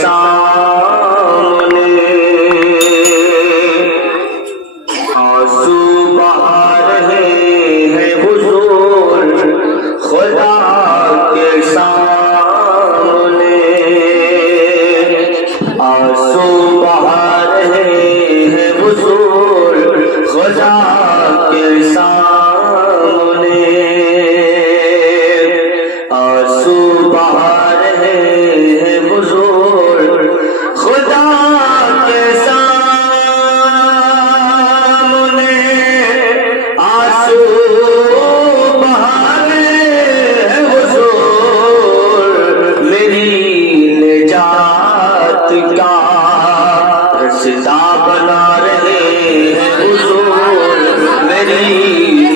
سامنے آنسو بہا رہے ہیں حضور خدا کے سامنے، آنسو بہا رہے ہیں حضور خدا کے سامنے، آنسو بہا رہے ہیں حضور خدا کے سامنے، آنسو بہا رہے ہیں حضور میری نجات کا رستہ بنا رہے ہیں حضور میری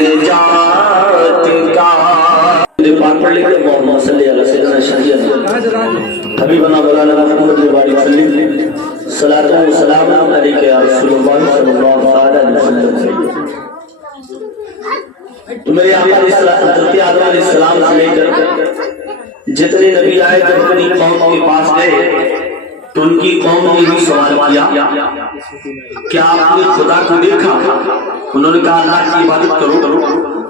نجات کا۔ پاک پڑھ لیں گے اللہم صلی علی سیدنا شریعت حبیبنا مولانا محمد الواری وسلم صلاۃ و سلام علیک یا رسول اللہ صلی اللہ علیہ وسلم۔ تو میرے آقا حضرت آدم علیہ السلام سے لے کر جتنے نبی آئے جب اپنی قوم کے پاس گئے تو ان کی قوم نے ہی سوال کیا کیا آپ نے خدا کو دیکھا؟ انہوں نے کہا اللہ کی عبادت کرو۔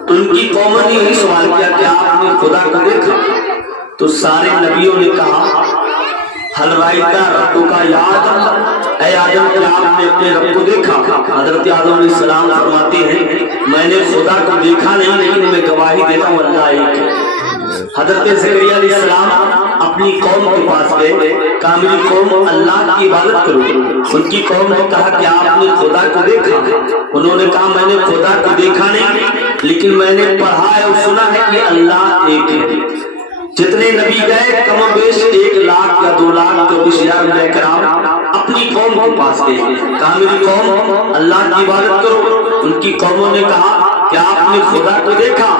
تو ان کی قوم نے یہی سوال کیا کہ آپ نے خدا کو دیکھا؟ تو سارے نبیوں نے کہا حل رائتا ربک یا آدم، اے آدم کیا آپ نے اپنے رب کو دیکھا؟ حضرت آدم علیہ السلام فرماتے ہیں میں نے خدا کو دیکھا نہیں لیکن میں گواہی دیتا ہوں اللہ ایک ہے۔ حضرت زکریا علیہ السلام اپنی قوم کے پاس گئے، کہا میری قوم اللہ کی عبادت کرو۔ ان کی قوم نے کہا کہ آپ نے خدا کو دیکھا؟ انہوں نے کہا میں نے خدا کو دیکھا نہیں لیکن میں نے پڑھا ہے اور سنا ہے کہ اللہ ایک ہے۔ جتنے نبی گئے کم و بیش 1 لاکھ یا 2 لاکھ 24,000 انبیاء کرام اپنی قوم کے پاس گئے، کہا میری قوم اللہ کی عبادت کرو۔ ان کی قوموں نے کہا کہ آپ نے خدا کو دیکھا؟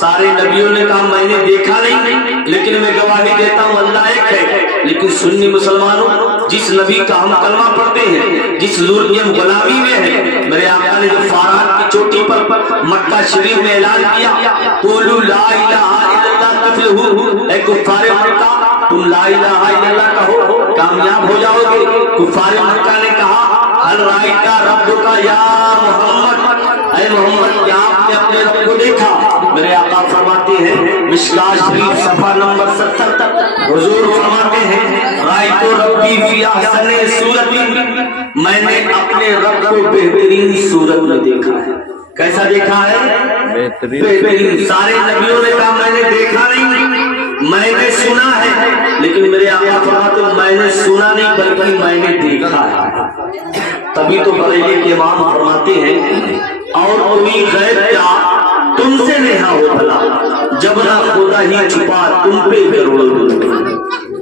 سارے نبیوں نے کہا میں نے دیکھا نہیں لیکن میں گواہی دیتا ہوں اللہ ایک ہے۔ لیکن سنی مسلمانوں جس نبی کا ہم کلمہ پڑھتے ہیں، جس نور کی ہم غلامی میں ہیں، میرے آقا نے جو فارات کی چوٹی پر مکہ شریف میں اعلان کیا قولوا لا الہ الا اللہ تفلحوا، اے کفار مکہ تم لا الہ الا اللہ کہو کامیاب ہو جاؤ گے۔ کفار مکہ نے کہا حل رائتا ربک یا محمد، اے محمد کیا آپ نے اپنے رب کو دیکھا؟ میرے آقا فرماتے ہیں مشکاۃ شریف صفحہ نمبر 70 تک حضور فرماتے ہیں رائت ربی فی احسن صورت، میں نے اپنے رب کو بہترین صورت میں دیکھا ہے۔ کیسا دیکھا ہے؟ بہترین۔ سارے نبیوں نے کہا میں نے دیکھا نہیں میں نے سنا ہے، لیکن میرے آقا فرماتے ہیں میں نے سنا نہیں بلکہ میں نے دیکھا ہے۔ تبھی تو بریلوی کے امام فرماتے ہیں اور کوئی غیب کیا تم سے نہا ہو بھلا، جب نہ خدا ہی چھپا تم پہ کروڑوں۔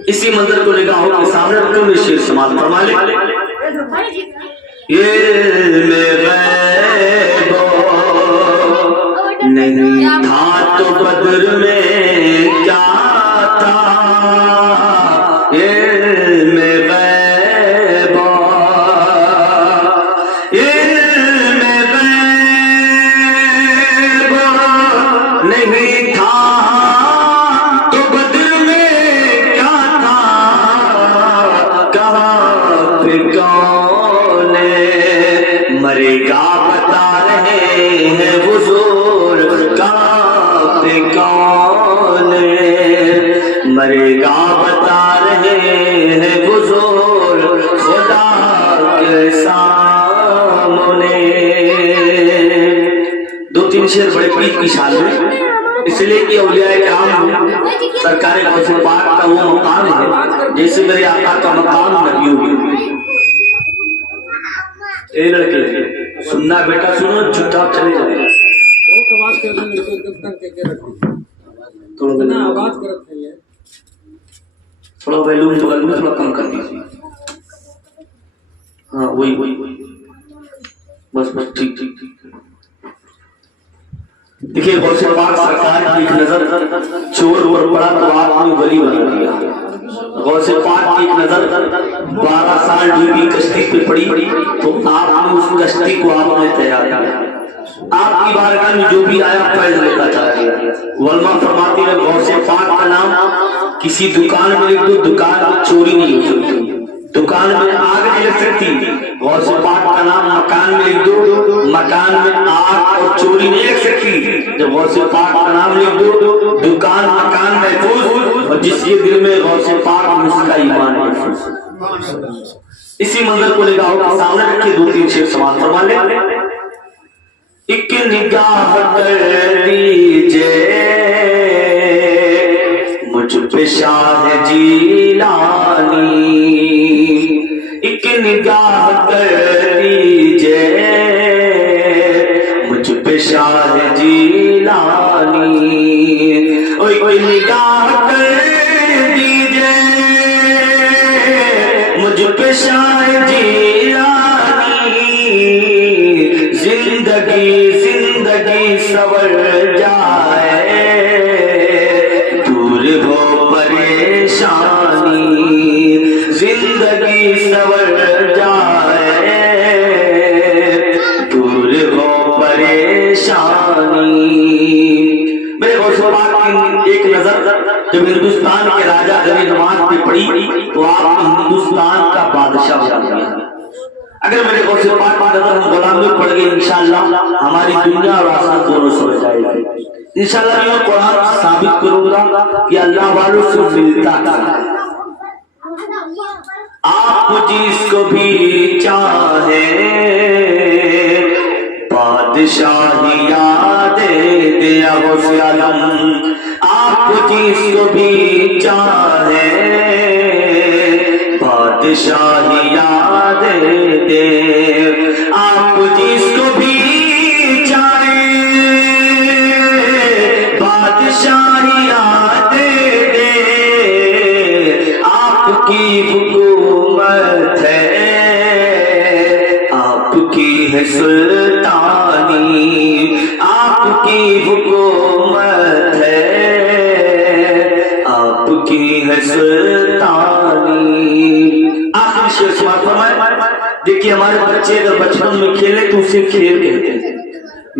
اسی منظر کو نگاہوں کے سامنے رکھتے ہوئے شعر سماعت فرما لیں۔ علم غیب نہیں تھا تو بدر میں کیا تھا، علم غیب نہیں تھا تو بدر میں کیا تھا، کہاں پہ کون مرے گا بتا رہے ہیں حضور، کہاں پہ کون مرے گا بتا رہے ہیں حضور خدا کے سامنے۔ 2-3 شعر بڑے پیر کی شان میں، اس لیے کہ اولیاء کرام سرکار غوث پاک کا وہ مقام ہے جیسے میرے آقا کا مقام نبیوں میں۔ اے لڑکے سننا بیٹا سنو، چپ چاپ چلے جائے۔ تھوڑا ویلوم بغل میں تھوڑا کم کر دیجیے۔ ہاں وہی بس ٹھیک ٹھیک ٹھیک۔ دیکھیے غوث پاک سرکار کی ایک نظر چور پر پڑا تو آپ نے ولی بنا دیا۔ غوث پاک کی ایک نظر 12 سال ڈوبی کشتی پہ پڑی تو آپ نے اس کشتی کو آپ نے تیار کیا۔ آپ کی بارگاہ میں جو بھی آیا فیض لیتا چلا گیا۔ علماء فرماتے ہیں غوث پاک کا نام کسی دکان میں لکھ دو، دکان میں چوری نہیں ہو سکتی۔ دکان میں آگ نہیں لگ سکتی، غوث پاک کا نام مکان میں لکھ دو، مکان میں آگ اور چوری نہیں لگ سکتی۔ جب غوث پاک کا نام لکھ دو، دکان مکان محفوظ، اور جس کے دل میں غوث پاک اس کا ایمان محفوظ۔ اسی منظر کو نگاہوں کے سامنے رکھے دو تین شعر سماعت فرما لیں۔ ایک نگاہ کر دیجئے مجھ پہ شاہ جیلانی، ایک نگاہ کر دیجئے مجھ پہ شاہ جیلانی، ایک نگاہ کر دیجئے مجھ پہ شاہ جیلانی، زندگی سور جائے دور ہو پریشانی، زندگی سور جائے دور ہو پریشانی۔ میرے غوث پاک کی ایک نظر جب ہندوستان کے راجہ غنی نواز پہ پڑی تو آپ ہندوستان کا بادشاہ بن گیا۔ اگر میرے غوث پاک کی نظر ہم غلام میں پڑ گئی انشاءاللہ ہماری دنیا اور آخرت دونوں سمجھ جائے گی۔ انشاءاللہ میں قرآن ثابت کروں گا کہ اللہ والوں سے ملتا ہے۔ آپ جس کو بھی چاہیں بادشاہی یاد دیا غوث عالم، آپ جس کو بھی چاہیں بادشاہی یاد دے، آپ جس کو بھی چاہیں بادشاہی یاد دے، آپ کی حکومت ہے، آپ کی ہے سلطانی، آپ کی حکومت ہے، آپ کی ہے سلطانی۔ آخر شعر سماعت فرمائے۔ دیکھیے ہمارے بچے اگر بچپن میں کھیلے تو اسے کھیل کہتے ہیں،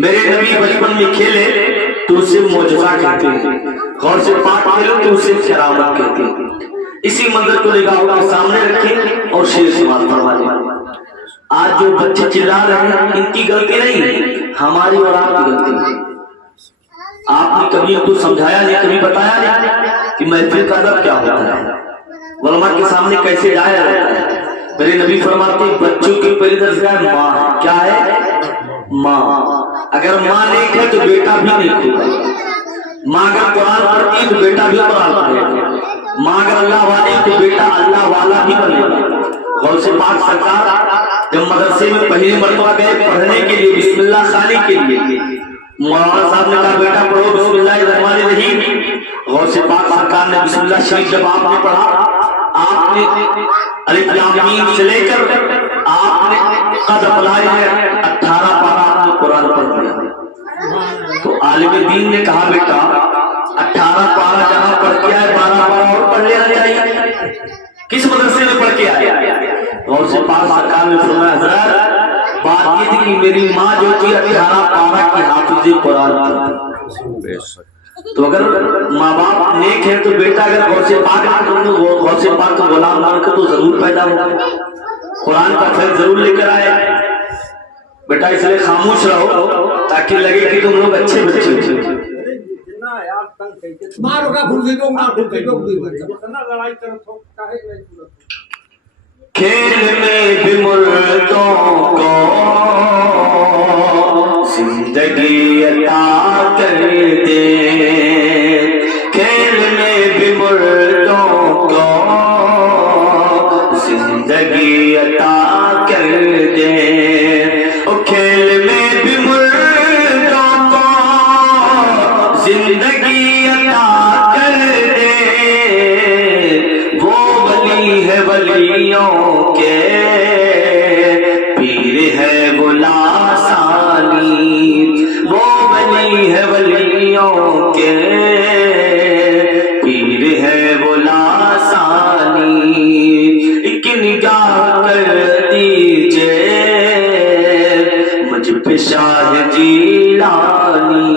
میرے نبی بچپن میں کھیلے تو اسے معجزہ کہتے ہیں، غور سے پاک کھیلو تو اسے کرامت کہتے ہیں۔ اسی منظر کو نگاہوں کے سامنے رکھیں اور شعر سماعت فرما دیں۔ آج جو بچے چلا رہے ہیں ان کی غلطی نہیں، ہماری اور آپ کی غلطی ہے۔ آپ نے کبھی ان کو سمجھایا نہیں، کبھی بتایا نہیں کہ محفل کا ادب کیا ہوتا ہے، علماء کے سامنے کیسے جایا جاتا ہے۔ میرے نبی فرماتے ہیں بچوں کی پہلی درجہ ماں کیا ہے؟ ماں۔ اگر ماں نہیں ہے تو بیٹا بھی نہیں ہوگا۔ ماں اگر قرآن پڑھتی ہے تو بیٹا بھی قرآن پڑھے گا، ماں اگر اللہ والی تو بیٹا اللہ والا بھی بنے گا۔ غوث پاک سرکار جب مدرسے میں پہلی مرتبہ گئے پڑھنے کے لیے بسم اللہ خانی کے لیے، مولانا صاحب نے کہا بیٹا پڑھو بسم اللہ الرحمن الرحیم۔ غوث پاک سرکار نے بسم اللہ شریف جب آپ نے پڑھا، آپ نے الف لام میم سے لے کر آپ نے قد افلاح ہے 18 پارہ آپ نے قرآن پڑھ دیا۔ تو عالم دین نے کہا بیٹا 18 پارہ جہاں پڑھ کے آئے 12 پارہ اور پڑھ لینا چاہیے۔ کس مدرسے میں پڑھ کے آئے؟ غوث پاک سرکار نے فرمایا حضرت بات یہ تھی کہ میری ماں جو تھی 18 پارہ کی حافظ قرآن تھی۔ تو اگر ماں باپ نیک ہے تو بیٹا اگر غوث پاک کا غلام بن کر تو ضرور پیدا ہوگا، قرآن کا فیض ضرور لے کر آئے۔ بیٹا اس لیے خاموش رہو تاکہ لگے کہ تم لوگ اچھے بچے ہو۔ کھیل میں بھی مردوں کو زندگی عطا کر دے، کھیل میں بھی مردوں کو زندگی عطا کر دے، او کھیل میں بھی مردوں کو زندگی عطا کر دے، وہ ولی ہے ولیوں کے پیر ہے وہ لاسانی، وہ ولی ہے ولیوں کے پیر ہے وہ لاسانی، ایک نگاہ کر دیجئے مجھ پہ شاہ جیلانی۔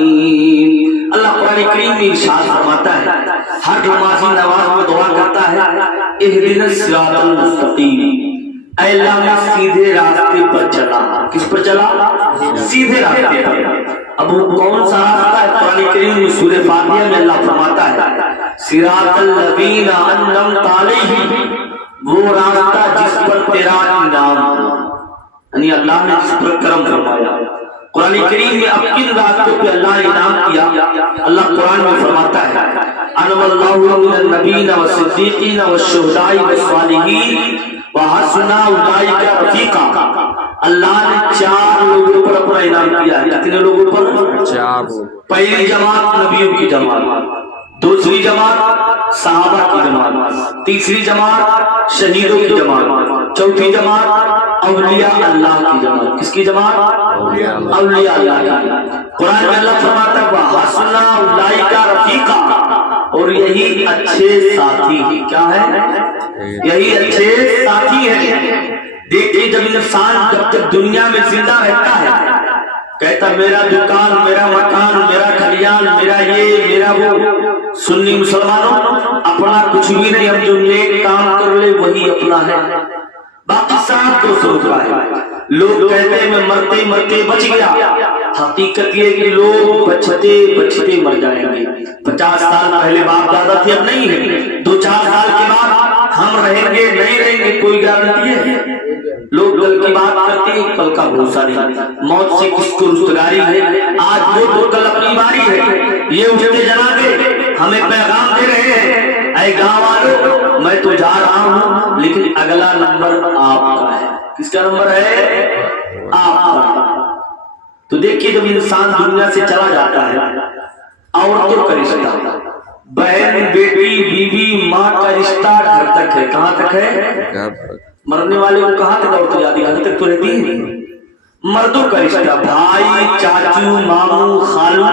اللہ قرآن کریم میں ارشاد فرماتا ہے ہر نمازی نماز میں دعا کرتا ہے اہدنا الصراط المستقیم، اے اللہ میں سیدھے راستے پر چلا. کس پر چلا؟ سیدھے راستے پر. اب وہ کون سا راستہ ہے؟ قرآن کریم میں سورہ فاتحہ میں اللہ فرماتا ہے صراط الذین انعمت علیہم، وہ راستہ جس پر تیرا انعام ہوا، یعنی اللہ نے جس پر کرم فرمایا. قرآن کریم میں اب کن راستوں پہ اللہ نے انعام کیا؟ اللہ قرآن میں فرماتا ہے انعم اللہ من النبیین والصدیقین والشہداء والصالحین وحسن اولئک رفیقا. اللہ نے 4 لوگوں پر اپنا انعام کیا ہے. کتنے لوگوں پر؟ 4. پہلی جماعت نبیوں کی جماعت، دوسری جماعت صحابہ کی جماعت، تیسری جماعت شہیدوں کی جماعت، چوتھی جماعت اولیاء اللہ کی جماعت. کس کی جماعت؟ اولیاء اللہ کی. قرآن میں اللہ فرماتا ہے وحسن اولئک رفیقا، اور یہی اچھے ساتھی. کیا ہے؟ یہی اچھے ساتھی ہیں. دیکھیے جب انسان جب دنیا میں زندہ رہتا ہے کہتا میرا دکان، میرا مکان، میرا کھلیان، میرا یہ میرا وہ. سنی مسلمانوں اپنا کچھ بھی نہیں، ہم جو نیک کام کر لے وہی اپنا ہے، باقی سب دوسروں کا ہے. لوگ کہتے ہیں میں مرتے مرتے بچ گیا، حقیقت یہ کہ لوگ بچتے بچتے مر جائیں گے. 50 سال پہلے باپ دادا تھے، اب نہیں ہے. 2-4 سال کے بعد ہم رہیں گے نہیں رہیں گے کوئی گارنٹی ہے؟ لوگ کل کی بات کرتے ہیں، کل کا بھروسہ نہیں. موت سے کس کو رستگاری ہے؟ آج وہ تو کل اپنی باری ہے. یہ اٹھتے جنابے ہمیں پیغام دے رہے ہیں اے گاؤں والوں میں تو جا رہا ہوں لیکن اگلا نمبر آپ کا ہے. کس کا نمبر ہے؟ آپ کا. تو دیکھیے جب انسان دنیا سے چلا جاتا ہے عورتوں کا رشتہ، بہن بیٹی بیوی ماں کا رشتہ گھر تک ہے. کہاں تک ہے؟ مرنے والے کو کہاں تک عورتیں جاتی ہیں؟ گھر تک تو رہتی ہے. مردوں کا رشتہ بھائی چاچو ماموں خالو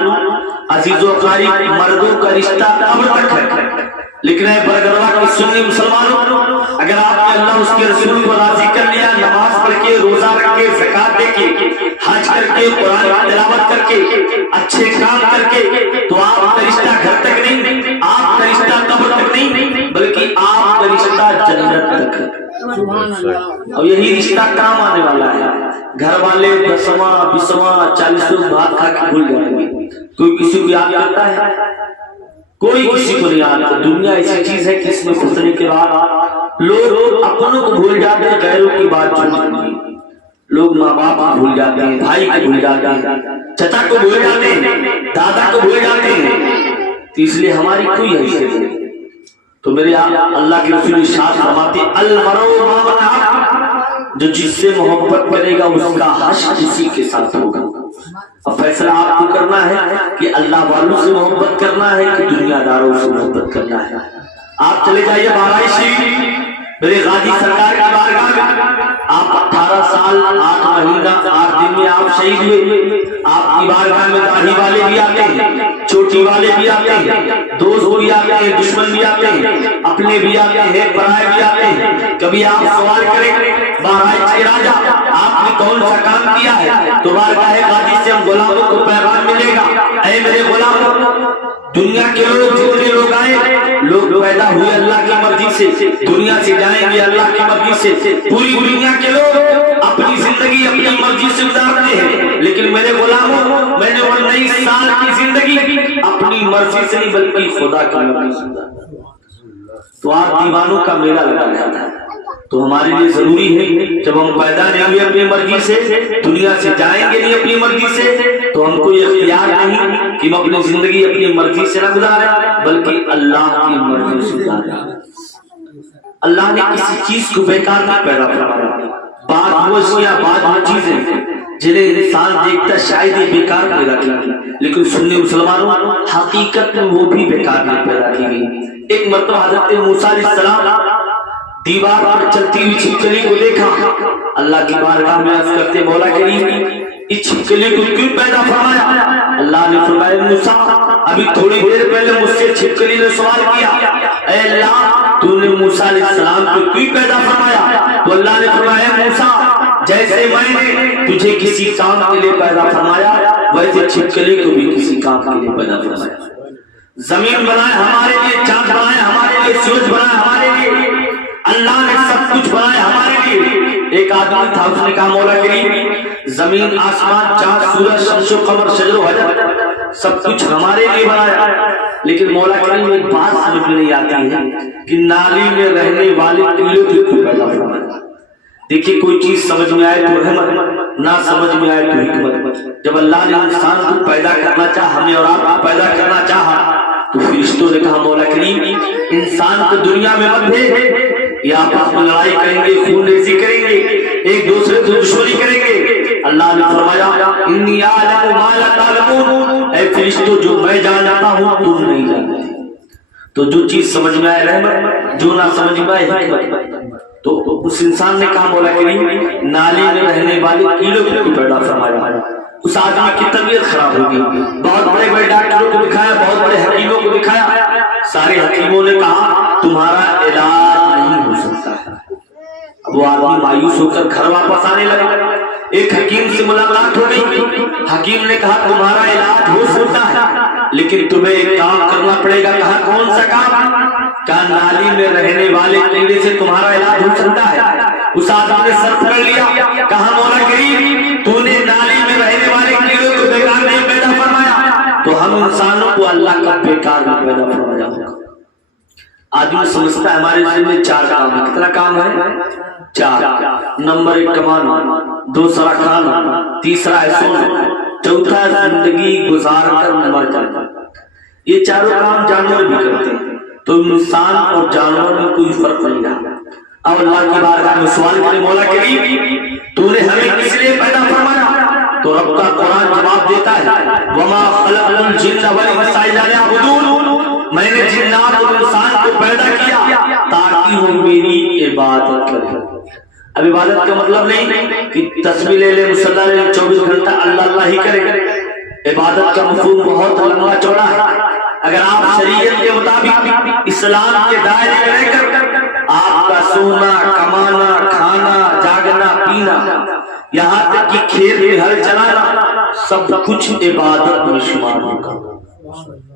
عزیز و اقارب، مردوں کا رشتہ قبر تک ہے. لیکن اے برگروا کی سنی مسلمانوں، اگر آپ نے اللہ اس کے رسول کو راضی کر لیا، نماز پڑھ کے روزہ رکھ کے زکات دے کے حج کر کے قرآن کی تلاوت کر کے اچھے کام کر کے، تو آپ کا رشتہ گھر تک نہیں، آپ کا رشتہ قبر تک نہیں، بلکہ آپ کا رشتہ جنت تک ہے. اور یہی رشتہ کام آنے والا ہے. گھر والے 10واں 20واں 40واں بھات کھا کے بھول جائیں گے. کوئی کسی کو یاد کرتا ہے؟ کوئی کسی کو نہیں یاد. دنیا ایسی چیز ہے کہ اس میں پھنسنے کے بعد لوگ اپنوں کو بھول جاتے ہیں، غیروں کی بات چھوڑتے ہیں. لوگ ماں باپ کو بھول جاتے ہیں، بھائی کو بھول جاتے ہیں، چچا کو بھول جاتے ہیں، دادا کو بھول جاتے ہیں. تو اس لیے ہماری کوئی حیثیت نہیں. تو میرے اللہ کے رسول ارشاد فرماتے المرء مع من احب، جو جس سے محبت کرے گا اس کا حشر اسی کے ساتھ ہوگا. اب فیصلہ آپ کو کرنا ہے کہ اللہ والوں سے محبت کرنا ہے کہ دنیا داروں سے محبت کرنا ہے. آپ چلے جائیے بارائے شریف میرے غازی سرکار کی بارگاہ میں. آپ 18 سال 8 مہینہ 8 دن میں آپ شہید ہوئے. آپ کی بارگاہ میں داڑھی والے بھی آتے ہیں، چوٹی والے بھی آتے ہیں، دوست بھی آتے ہیں، دشمن بھی آتے ہیں، اپنے بھی آتے ہیں، پرائے بھی آتے ہیں. کبھی آپ سوال کریں بہرائچ کے راجا آپ نے کون سا کام کیا ہے؟ تو بارگاہ غازی سے ہم غلاموں کو پیغام ملے گا اے میرے غلاموں، دنیا کے لوگ جتنے لوگ آئے، لوگ پیدا ہوئے اللہ کی مرضی سے، دنیا سے جائیں گے اللہ کی مرضی سے. پوری دنیا کے لوگ اپنی زندگی اپنی مرضی سے گزارتے ہیں، لیکن میرے غلاموں میں نے 19 سال کی زندگی اپنی مرضی سے نہیں بلکہ خدا کی مرضی سے گزارا. تو آپ دیوانوں کا میلہ لگا جاتا ہے. تو ہمارے لیے ضروری ہے جب ہم پیدا نہیں ہوئے اپنی مرضی سے، دنیا سے جائیں گے نہیں اپنی مرضی سے، تو ہم کو یہ اختیار نہیں کہ ہم اپنی زندگی اپنی مرضی سے نہ گزاریں بلکہ اللہ کی مرضی سے گزاریں. اللہ نے کسی چیز کو بیکار نہیں پیدا فرمایا. بعض وہ اشیاء بعض وہ چیزیں جنہیں انسان دیکھتا شاید ہی بیکار پیدا کی، لیکن سنی مسلمانوں حقیقت میں وہ بھی بیکار نہیں پیدا کی گئی. ایک مرتبہ حضرت موسیٰ علیہ السلام دیوار پر چلتی ہوئی چھپکلی کو دیکھا. اللہ کی بارگاہ میں عرض کرتے مولا کریم اس چھپکلی کو کیوں پیدا فرمایا؟ اللہ نے فرمایا موسیٰ ابھی تھوڑی دیر پہلے مجھ سے چھپکلی نے سوال کیا اے اللہ تو نے موسیٰ علیہ السلام کو کیوں پیدا فرمایا؟ تو اللہ نے فرمایا موسیٰ جیسے میں نے تجھے کسی کام کے لیے پیدا فرمایا ویسے چھپکلی کو بھی کسی کام کے لیے پیدا فرمایا. زمین بنائے ہمارے لیے، چاند بنائے ہمارے لیے، سورج بنائے ہمارے لیے، اللہ نے سب کچھ بنایا ہمارے لیے۔ ایک آدمی تھا، اس نے کہا مولا کریم زمین آسمان چاند سورج شمس و قمر شجر و حجر سب کچھ ہمارے لیے بنایا، لیکن مولا کریم ایک بات سمجھ میں نہیں آتی ہے کہ نالی میں رہنے والے کیڑوں کو پیدا فرمایا۔ دیکھیے کوئی چیز سمجھ میں آئے تو رحمت، نہ سمجھ میں آئے تو حکمت۔ جب اللہ نے انسان کو پیدا کرنا چاہا، ہمیں اور آپ کو پیدا کرنا چاہا، تو فرشتوں نے کہا مولا کریم انسان کو دنیا میں مت بھیج، یہ آپس میں لڑائی کریں گے، خون ریزی کریں گے، ایک دوسرے سے دشمنی کریں گے۔ اللہ نے فرمایا انی اعلم ما لا تعلمون، اے فرشتوں جو میں جانتا ہوں تم نہیں جانتے۔ تو جو چیز سمجھ میں آئے رحمت، جو نہ سمجھ میں آئے حکمت۔ تو اس انسان نے کہا مولا کریم نالی میں رہنے والے کیڑوں کو پیدا فرمایا۔ اس آدمی کی طبیعت خراب ہوگی، بہت بڑے بڑے ڈاکٹروں کو دکھایا، بہت بڑے حکیموں کو دکھایا، سارے حکیموں نے کہا تمہارا علاج نہیں ہو سکتا۔ وہ آدمی مایوس ہو کر گھر واپس آنے لگا۔ ایک حکیم سے ملاقات ہو گئی، حکیم نے کہا تمہارا علاج ہو سکتا ہے لیکن تمہیں ایک کام کرنا پڑے گا۔ کہا کون سا کام؟ کہا نالی میں رہنے والے کیڑے سے تمہارا علاج ہو سکتا ہے۔ اس آدمی نے سر پکڑ لیا، کہا مولا کریم تو نے نالی میں رہنے والے کیڑوں کو بیکار نہیں پیدا فرمایا تو ہم انسانوں کو اللہ کا بیکار نہیں پیدا فرمایا ہوگا۔ آدمی سمجھتا ہے ہمارے ذہن میں چار کام ہے۔ کتنا کام ہے؟ چار۔ نمبر ایک کمانا، دوسرا کھانا، تیسرا ہے سونا، چوتھا زندگی گزار کر مر جانا۔ یہ چاروں کام جانور بھی کرتے ہیں، تو انسان اور جانور میں کوئی فرق نہیں رہا۔ اب اللہ کی بارگاہ میں سوال کرے مولا کریم تو نے ہمیں کس لیے پیدا فرمایا؟ تو رب کا قرآن جواب دیتا ہے وما خلقت الجن والانس الا ليعبدون، میں نے جنات اور انسان کو پیدا کیا تاکہ وہ میری عبادت کریں۔ اب عبادت کا مطلب نہیں کہ تسبیح لے لے مصلی لے 24 گھنٹہ اللہ اللہ ہی کرے۔ عبادت کا مفہوم بہت لمبا چوڑا ہے۔ اگر آپ شریعت کے مطابق اسلام کے دائرے میں رہ کر آپ کا سونا، کمانا، کھانا، جاگنا، پینا، یہاں تک کہ کھیت میں ہل چلانا سب کچھ عبادت میں شمار ہوگا،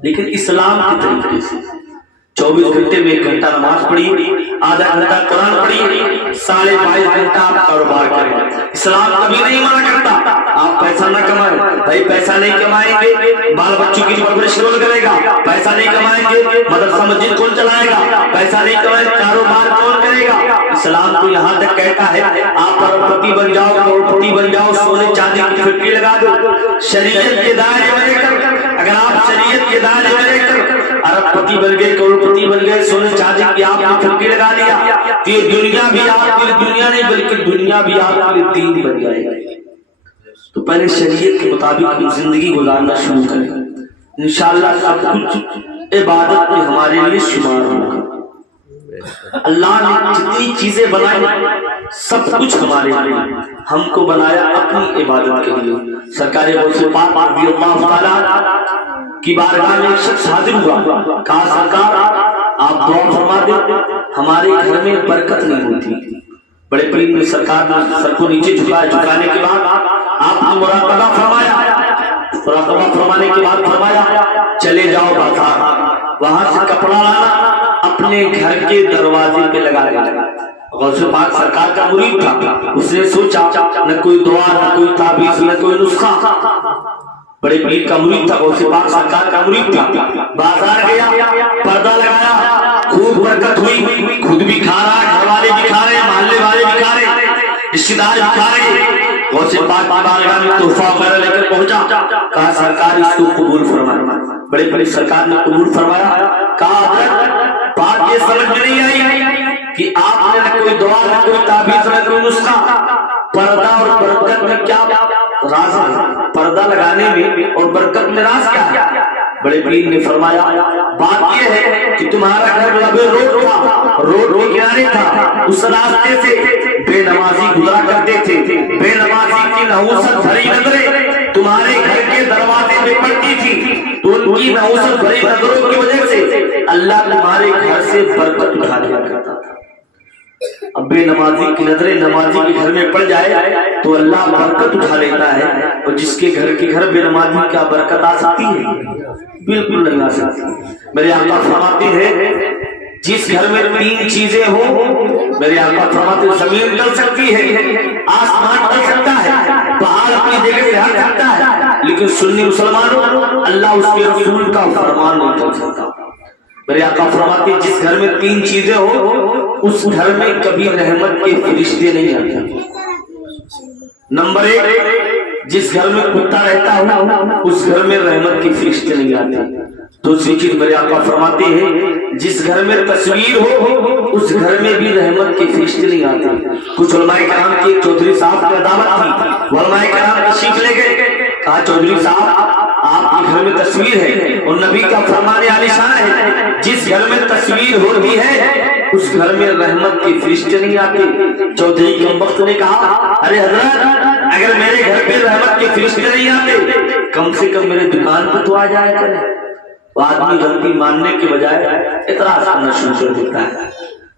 لیکن اسلام کے طریقے سے 24 گھنٹے میں 1 گھنٹہ نماز پڑھیے، آدھا گھنٹہ قرآن پڑھیے، 22.5 گھنٹہ آپ کاروبار کریں۔ اسلام کبھی نہیں منع کرتا آپ پیسہ نہ کمائیں۔ بھائی پیسہ نہیں کمائیں گے بال بچوں کی پرورش کون کرے گا؟ پیسہ نہیں کمائیں گے مدرسہ مسجد کون چلائے گا؟ پیسہ نہیں کمائیں کاروبار کون کرے گا؟ اسلام تو یہاں تک کہتا ہے آپ کروڑپتی بن جاؤ، کروڑپتی بن جاؤ، سونے چاندی کی فیکٹری لگا دو۔ شریعت کے دائرے میں رہ کر اگر آپ شریعت کے دائرے میں رہ کر ارب پتی بن گئے، کروڑپتی بن گئے، سونے چاندی کی آپ نے فیکٹری لگا لیا، تو یہ دنیا بھی آپ کے لیے دنیا نہیں بلکہ دنیا بھی آپ کے لیے دین بن جائے گا۔ تو پہلے شریعت کے مطابق زندگی گزارنا شروع کریں، انشاءاللہ سب کچھ عبادت میں ہمارے لیے شمار ہوگا۔ اللہ نے جتنی چیزیں بنائی سب کچھ ہمارے لیے، ہم کو بنایا اپنی عبادت کے لیے۔ سرکار غوث پاک رضی اللہ تعالیٰ کی بارگاہ میں ایک شخص حاضر ہوا، کہا سرکار آپ دعا فرما دیں، ہمارے گھر میں برکت نہیں ہوتی۔ بڑے پیر نے سرکار نے سر کو نیچے جھکایا، جھکانے کے بعد آپ نے مراقبہ فرمایا، مراقبہ فرمانے کے بعد فرمایا چلے جاؤ بازار، وہاں سے کپڑا لانا، اپنے گھر کے دروازے پہ لگا دیا۔ غوث پاک سرکار کا مرید تھا، اس نے سوچا نہ کوئی دعا، نہ کوئی تعویذ، نہ کوئی نسخہ، بڑے پیر کا مرید تھا، غوث پاک سرکار کا مرید تھا۔ بازار گیا، پردہ لگایا، خوب برکت ہوئی، خود بھی کھا رہا، گھر والے بھی کھا رہے، محلے والے بھی کھا رہے، رشتہ دار بھی کھا رہے۔ غوث پاک کی بارگاہ میں تحفہ وغیرہ لے کر پہنچا، کہا سرکار اس کو قبول فرمائے۔ بڑے پیر سرکار نے قبول فرمایا، کہا حضرت بات یہ سمجھ میں نہیں آئی کہ آپ نے نہ کوئی دعا، نہ کوئی تعویذ، نہ کوئی نسخہ، پردہ اور برکت میں کیا راز ہے؟ پردہ لگانے میں اور برکت میں راز کیا ہے؟ بڑے پیر نے فرمایا بات یہ ہے کہ تمہارا گھر لبے روڈ تھا، روڈ کے کنارے تھا، اس راستے سے بے نمازی گزرا کرتے تھے، بے نمازی کی نحوست بھری نظریں تمہارے گھر کے دروازے پہ پڑتی تھی، تو ان کی نحوست بھری نظروں کی وجہ سے اللہ تمہارے گھر سے برکت اٹھا لیا کرتا تھا۔ اب بے نمازی کی نظریں نمازی کے گھر میں پڑ جائے تو اللہ برکت اٹھا لیتا ہے، اور جس کے گھر بے نمازی کیا برکت آ سکتی ہے؟ بالکل نہیں آ سکتی۔ میرے آقا فرماتے ہیں جس گھر میں 3 چیزیں ہوں میرے آقا فرماتے زمین ڈل سکتی ہے، آسمان ڈل سکتا ہے، پہاڑ اپنی جگہ سے ہٹ سکتا ہے، لیکن سنی مسلمانوں اللہ اس کے رسول کا فرمان نہیں ٹل سکتا۔ میرے آقا فرماتے جس گھر میں 3 چیزیں ہو اس گھر میں کبھی رحمت کے فرشتے نہیں آتے۔ نمبر 1، جس گھر میں کتا رہتا ہو اس گھر میں رحمت کے فرشتے نہیں آتے۔ دوسری چیز میرے آقا فرماتے ہیں جس گھر میں تصویر ہو اس گھر میں بھی رحمت کے فرشتے نہیں آتے۔ کچھ علماء کرام کی چودھری صاحب کی دعوت تھی، علماء کرام تشریف لے گئے، کہا چودھری صاحب آپ کے گھر میں تصویر ہے اور نبی کا فرمان عالی شان ہے جس گھر میں تصویر ہوتی ہے اس گھر میں رحمت کے فرشتے نہیں آتے۔ چودھری کم وقت نے کہا ارے حضرت اگر میرے گھر پہ رحمت کے فرشتے نہیں آتے کم سے کم میرے دکان پہ تو آ جائے کرے۔ آدمی غلطی ماننے کے بجائے اعتراض کرنا شروع کر دیتا ہے،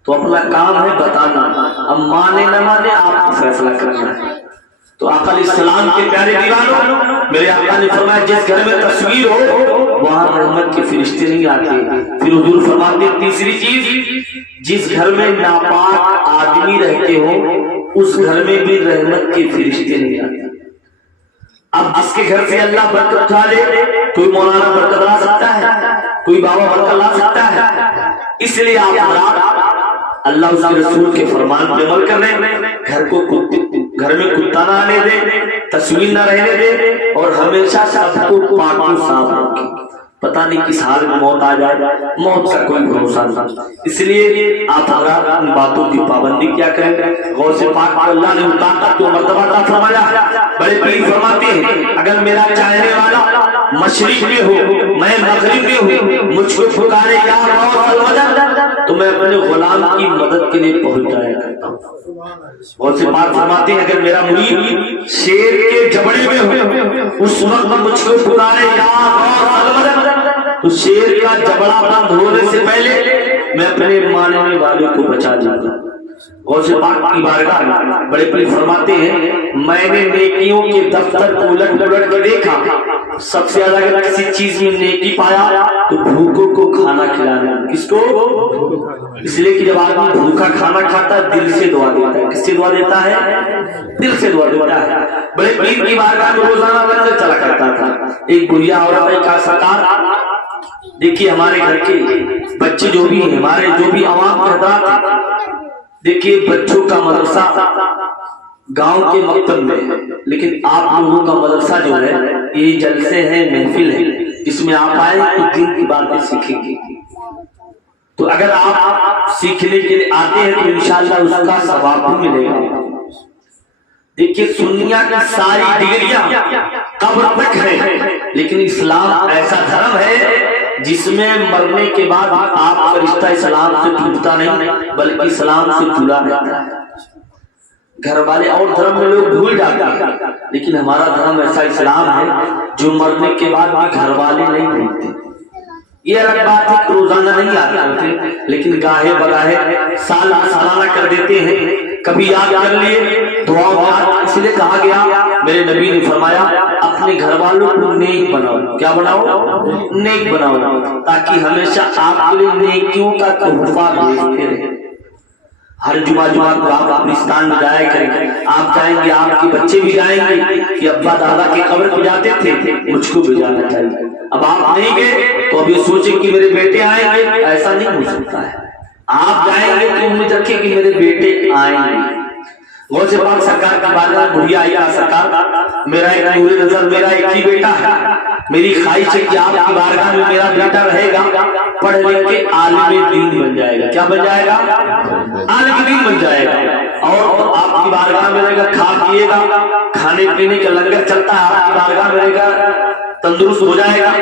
تو اپنا کام ہے بتانا، اب مانے نہ مانے آپ کو فیصلہ کرنا ہے۔ تو آقا علیہ السلام کے پیارے دیوانوں میرے آقا نے فرمایا جس گھر میں تصویر ہو وہاں رحمت کے فرشتے نہیں آتے۔ پھر حضور فرماتے ہیں تیسری چیز جس گھر میں ناپاک آدمی رہتے ہو اس گھر میں بھی رحمت کے فرشتے نہیں آتے۔ اب جس کے گھر سے اللہ برکت اٹھا لے، کوئی مولانا برکت لا سکتا ہے، کوئی بابا برکت لا سکتا ہے، اس لیے آپ اللہ اس کے رسول کے فرمان پہ عمل کر رہے ہیں۔ گھر میں کتا نہ آنے دے، تصویر نہ رہنے دے، اور ہمیشہ سب کو پاک و صاف رکھیں۔ پتہ نہیں کس حال میں موت آ جائے، موت کا کوئی بھروسہ نہیں، اس لیے آپ ان باتوں کی پابندی کیا کریں۔ غوث پاک اللہ نے طاقت کو مرتبہ عطا فرمایا، بڑے پیر فرماتے ہیں اگر میرا چاہنے والا مشرق میں ہو میں مغرب میں ہوں مجھ کو پکارے یا غوث الوجد تو میں اپنے غلام کی مدد کے لیے پہنچ جایا کرتا ہوں۔ غوث پاک فرماتے ہیں اگر میرا مرید شیر کے جبڑے میں ہو اس وقت مجھ کو پکارے یا غوث الوجد تو شیر کا جبڑا بند ہونے سے پہلے میں اپنے ماننے والے کو بچا جاتا ہوں۔ غوث پاک کی بارگاہ میں بڑے پیر فرماتے ہیں میں نے نیکیوں کے دفتر کو الٹ پلٹ کے دیکھا، سب سے زیادہ اگر کسی چیز میں نیکی پایا تو بھوکوں کو کھانا کھلانا۔ کس کو؟ اس لیے کہ جب آدمی بھوکا کھانا کھاتا ہے دل سے دعا دیتا ہے۔ کس سے دعا دیتا ہے؟ دل سے دعا دیتا ہے۔ بڑے پیر کی بارگاہ میں روزانہ لنگر چلا کرتا تھا۔ ایک بڑھیا عورت نے کہا سرکار دیکھیے ہمارے گھر کے بچے جو بھی ہیں، ہمارے جو بھی عوام کے حضرات ہیں، دیکھیے بچوں کا مدرسہ گاؤں کے مکتب میں، لیکن آپ لوگوں کا مدرسہ جو ہے یہ جلسے ہیں، محفل ہے، اس میں آپ آئے تو دین کی باتیں سیکھیں گے۔ تو اگر آپ سیکھنے کے لیے آتے ہیں تو انشاءاللہ اس کا ثواب بھی ملے گا۔ دیکھیے سنیا کی ساری ڈگریاں قبر تک ہے، لیکن اسلام ایسا دھرم ہے جس میں مرنے کے بعد آپ فرشتہ اسلام سے ٹوٹتا نہیں بلکہ اسلام سے جڑا رہتا ہے۔ گھر والے اور دھرم میں لوگ بھول جاتے ہیں، لیکن ہمارا دھرم ایسا اسلام ہے جو مرنے کے بعد بھی گھر والے نہیں بھولتے۔ یہ الگ بات ہے کہ روزانہ نہیں آتے ہوتے، لیکن گاہے بگاہے سالانہ کر دیتے ہیں، کبھی یاد کر لیے دعا میں۔ اس لیے کہا گیا میرے نبی نے فرمایا اپنے گھر والوں کو نیک بناؤ۔ کیا بناؤ؟ نیک بناؤ، تاکہ ہمیشہ آپ کے لیے نیکیوں کا تحفہ بھیجتے رہیں۔ ہر جمعہ کو آپ قبرستان میں جایا کریں، آپ جائیں گے آپ کے بچے بھی جائیں گے کہ ابا دادا کی قبر پہ جاتے تھے مجھ کو بھی جانا چاہیے۔ اب آپ نہیں گئے تو اب یہ سوچیں کہ میرے بیٹے آئیں گے، ایسا نہیں ہو سکتا ہے۔ آپ جائیں گے تو امید رکھیں کہ میرے بیٹے آئیں گے۔ غوث پاک سرکار کی بارگاہ بڑھیا آئی سرکار میرا ایک نور نظر میرا ایک ہی بیٹا ہے، میری خواہش ہے کہ آپ کی بارگاہ میں میرا بیٹا رہے گا، پڑھ لکھ کے عالم دین بن جائے گا۔ کیا بن جائے گا؟ عالم دین بن جائے گا، اور آپ کی بارگاہ میں رہے گا، کھا پیے گا، کھانے پینے کا لنگر چلتا ہے، آپ کی بارگاہ میں رہے گا، تندرست ہو جائے گا۔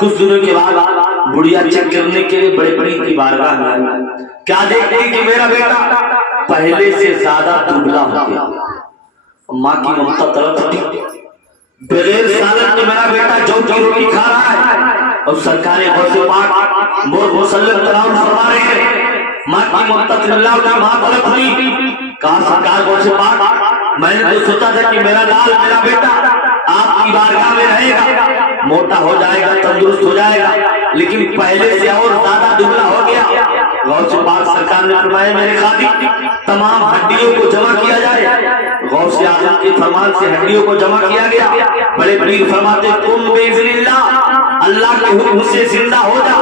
کچھ دنوں کے بعد بڑھیا چیک کرنے کے لیے بڑے بڑی کی بارگاہ میں کیا دیکھتے کہ میرا بیٹا پہلے سے زیادہ دبلا ہو گیا۔ ماں کی ممتا طلب تھی، بغیر سالن کے میرا بیٹا جو کی روٹی کھا رہا ہے، اور سرکار غوث پاک مور مسلم تلاوت فرما رہے ہیں۔ ماں کی ممتا اللہ کی ماں طلب تھی، کہا سرکار غوث پاک میں نے تو سوچا تھا کہ میرا لال میرا بیٹا آپ کی بارگاہ میں رہے گا، موٹا ہو جائے گا، تندرست ہو جائے گا، لیکن پہلے سے اور زیادہ دبلا ہو گیا۔ غوث پاک سرکار نے فرمایا میرے خادم تمام ہڈیوں کو جمع کیا جائے۔ غوث اعظم کے فرمان سے ہڈیوں کو جمع کیا گیا۔ بڑے پیر فرماتے قم باذن اللہ، اللہ کے حکم سے زندہ ہو جا۔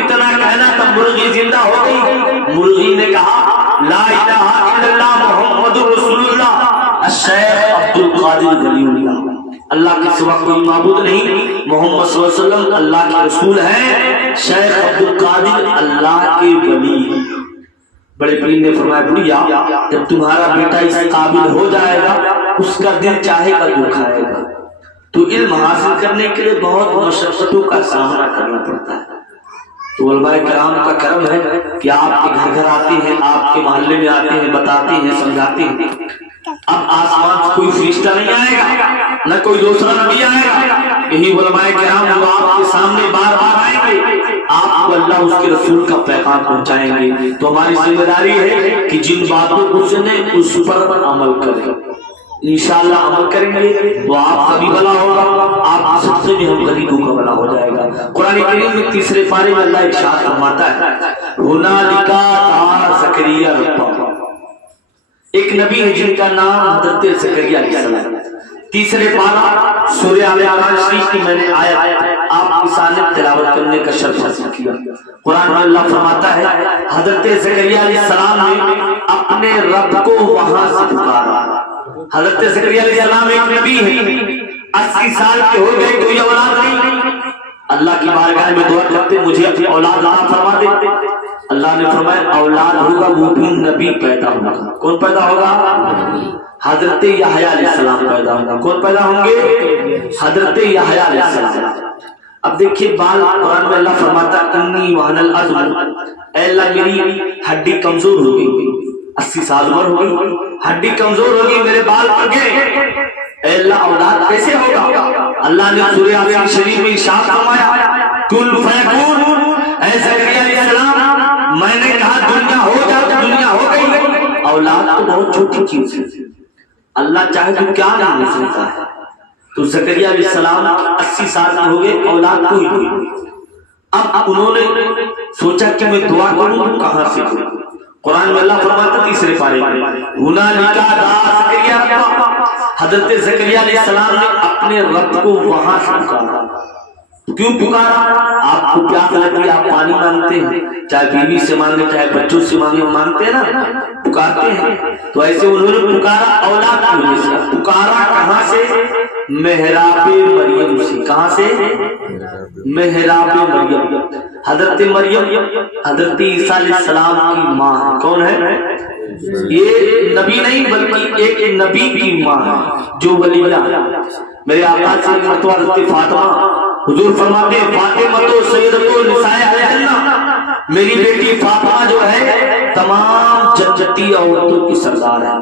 اتنا کہنا تھا مرغی زندہ ہو گئی۔ مرغی نے کہا لا الہ الا اللہ محمد رسول اللہ الشیخ عبد القادر ولی اللہ، اللہ کے سوا کوئی معبود نہیں، محمد صلی اللہ علیہ وسلم اللہ کے رسول ہیں، شیخ عبد القادر اللہ کے ولی۔ بڑے پیر نے فرمایا بھیا جب تمہارا بیٹا اس قابل ہو جائے گا اس کا دل چاہے گا جو کھائے گا، تو علم حاصل کرنے کے لیے بہت مشقتوں کا سامنا کرنا پڑتا ہے۔ تو علماء کرام کا کرم ہے کہ آپ کے گھر گھر آتے ہیں، آپ کے محلے میں آتے ہیں، بتاتے ہیں، سمجھاتے ہیں۔ اب آسمان سے کوئی فرشتہ نہیں آئے گا، نہ کوئی دوسرا نبی آئے گا، یہی علماء کرام جو آپ کے سامنے بار بار آئیں گے، آپ کو اللہ اس کے رسول کا پیغام پہنچائیں گے۔ تو ہماری ذمہ داری ہے کہ جن باتوں کو سنیں اس پر عمل کریں۔ انشاءاللہ عمل کریں گے تو آپ کا بھی بھلا ہوگا، آپ سب سے بھی ہم غریبوں کا بھلا ہو جائے گا۔ قرآن کریم میں تیسرے پارے میں اللہ ارشاد فرماتا ہے ہنالک دعا زکریا ربہ، ایک نبی ہے جن کا نام حضرت زکریا علیہ السلام۔ تیسرے پارہ سورہ آل عمران شریف کی میں نے آیت آپ کے سامنے تلاوت کرنے کا شرف حاصل کیا۔ قرآن میں اللہ فرماتا ہے حضرت زکریا علیہ السلام نے اپنے رب کو وہاں سے پکارا۔ حضرت زکریا علیہ السلام ایک نبی ہے، 80 سال کے ہو گئے، کوئی اولاد نہیں، اللہ کی بارگاہ میں دعا کرتے مجھے اپنی اولاد عطا فرما دے۔ اللہ نے فرمایا اولاد ہوگا وہ بھی نبی پیدا ہوگا۔ کون پیدا ہوگا؟ حضرت یحییٰ علیہ السلام پیدا ہوگا۔ کون پیدا ہوں گے؟ حضرت یحییٰ علیہ السلام۔ اب دیکھیے بال، قرآن میں اللہ فرماتا انی وہن العظم، اے اللہ میری ہڈی کمزور ہو گئی، 80 سال عمر ہو گئی، ہڈی کمزور ہو گئی، میرے بال پڑ گئے، اے اللہ اولاد کیسے ہوگا؟ اللہ نے سورہ یاسین شریف میں ارشاد فرمایا کن فیکون، اے زکریا علیہ السلام میں نے کہا دنیا ہو جا، دنیا ہو گئی۔ اولاد تو بہت چھوٹی چیز ہے، اللہ چاہے تو کیا نہیں ہو سکتا ہے۔ تو زکریا علیہ السلام 80 سال کے ہو گئے، اولاد کوئی نہیں۔ اب انہوں نے سوچا کہ میں دعا کروں تو کہاں سے کروں؟ قرآن میں اللہ فرماتا تیسرے پارے میں ہنالک دعا زکریا ربہ، حضرت زکریا علیہ السلام نے اپنے رب کو وہاں سے پکارا۔ کیوں پکارا؟ آپ کو کیا لگتی ہے؟ آپ پانی مانگتے ہیں، چاہے بیوی سے مانگے چاہے بچوں سے مانگے، مانگتے ہیں نا، پکارتے ہیں۔ تو ایسے انہوں نے پکارا اولاد کی وجہ سے۔ پکارا کہاں سے؟ محراب مریم سے۔ کہاں سے؟ محراب مریم۔ حضرت مریم حضرت عیسیٰ علیہ السلام کی ماں ہے۔ کون ہے؟ یہ نبی نہیں بلکہ ایک نبی کی ماں ہے جو ولیہ ہے۔ میرے آقا سے مرتبہ حضرت فاطمہ، حضور فرماتے ہیں فاطمہ تو سیدۃ نساء اہل جنہ، میری بیٹی فاطمہ جو ہے تمام جنتی عورتوں کی سردار ہے۔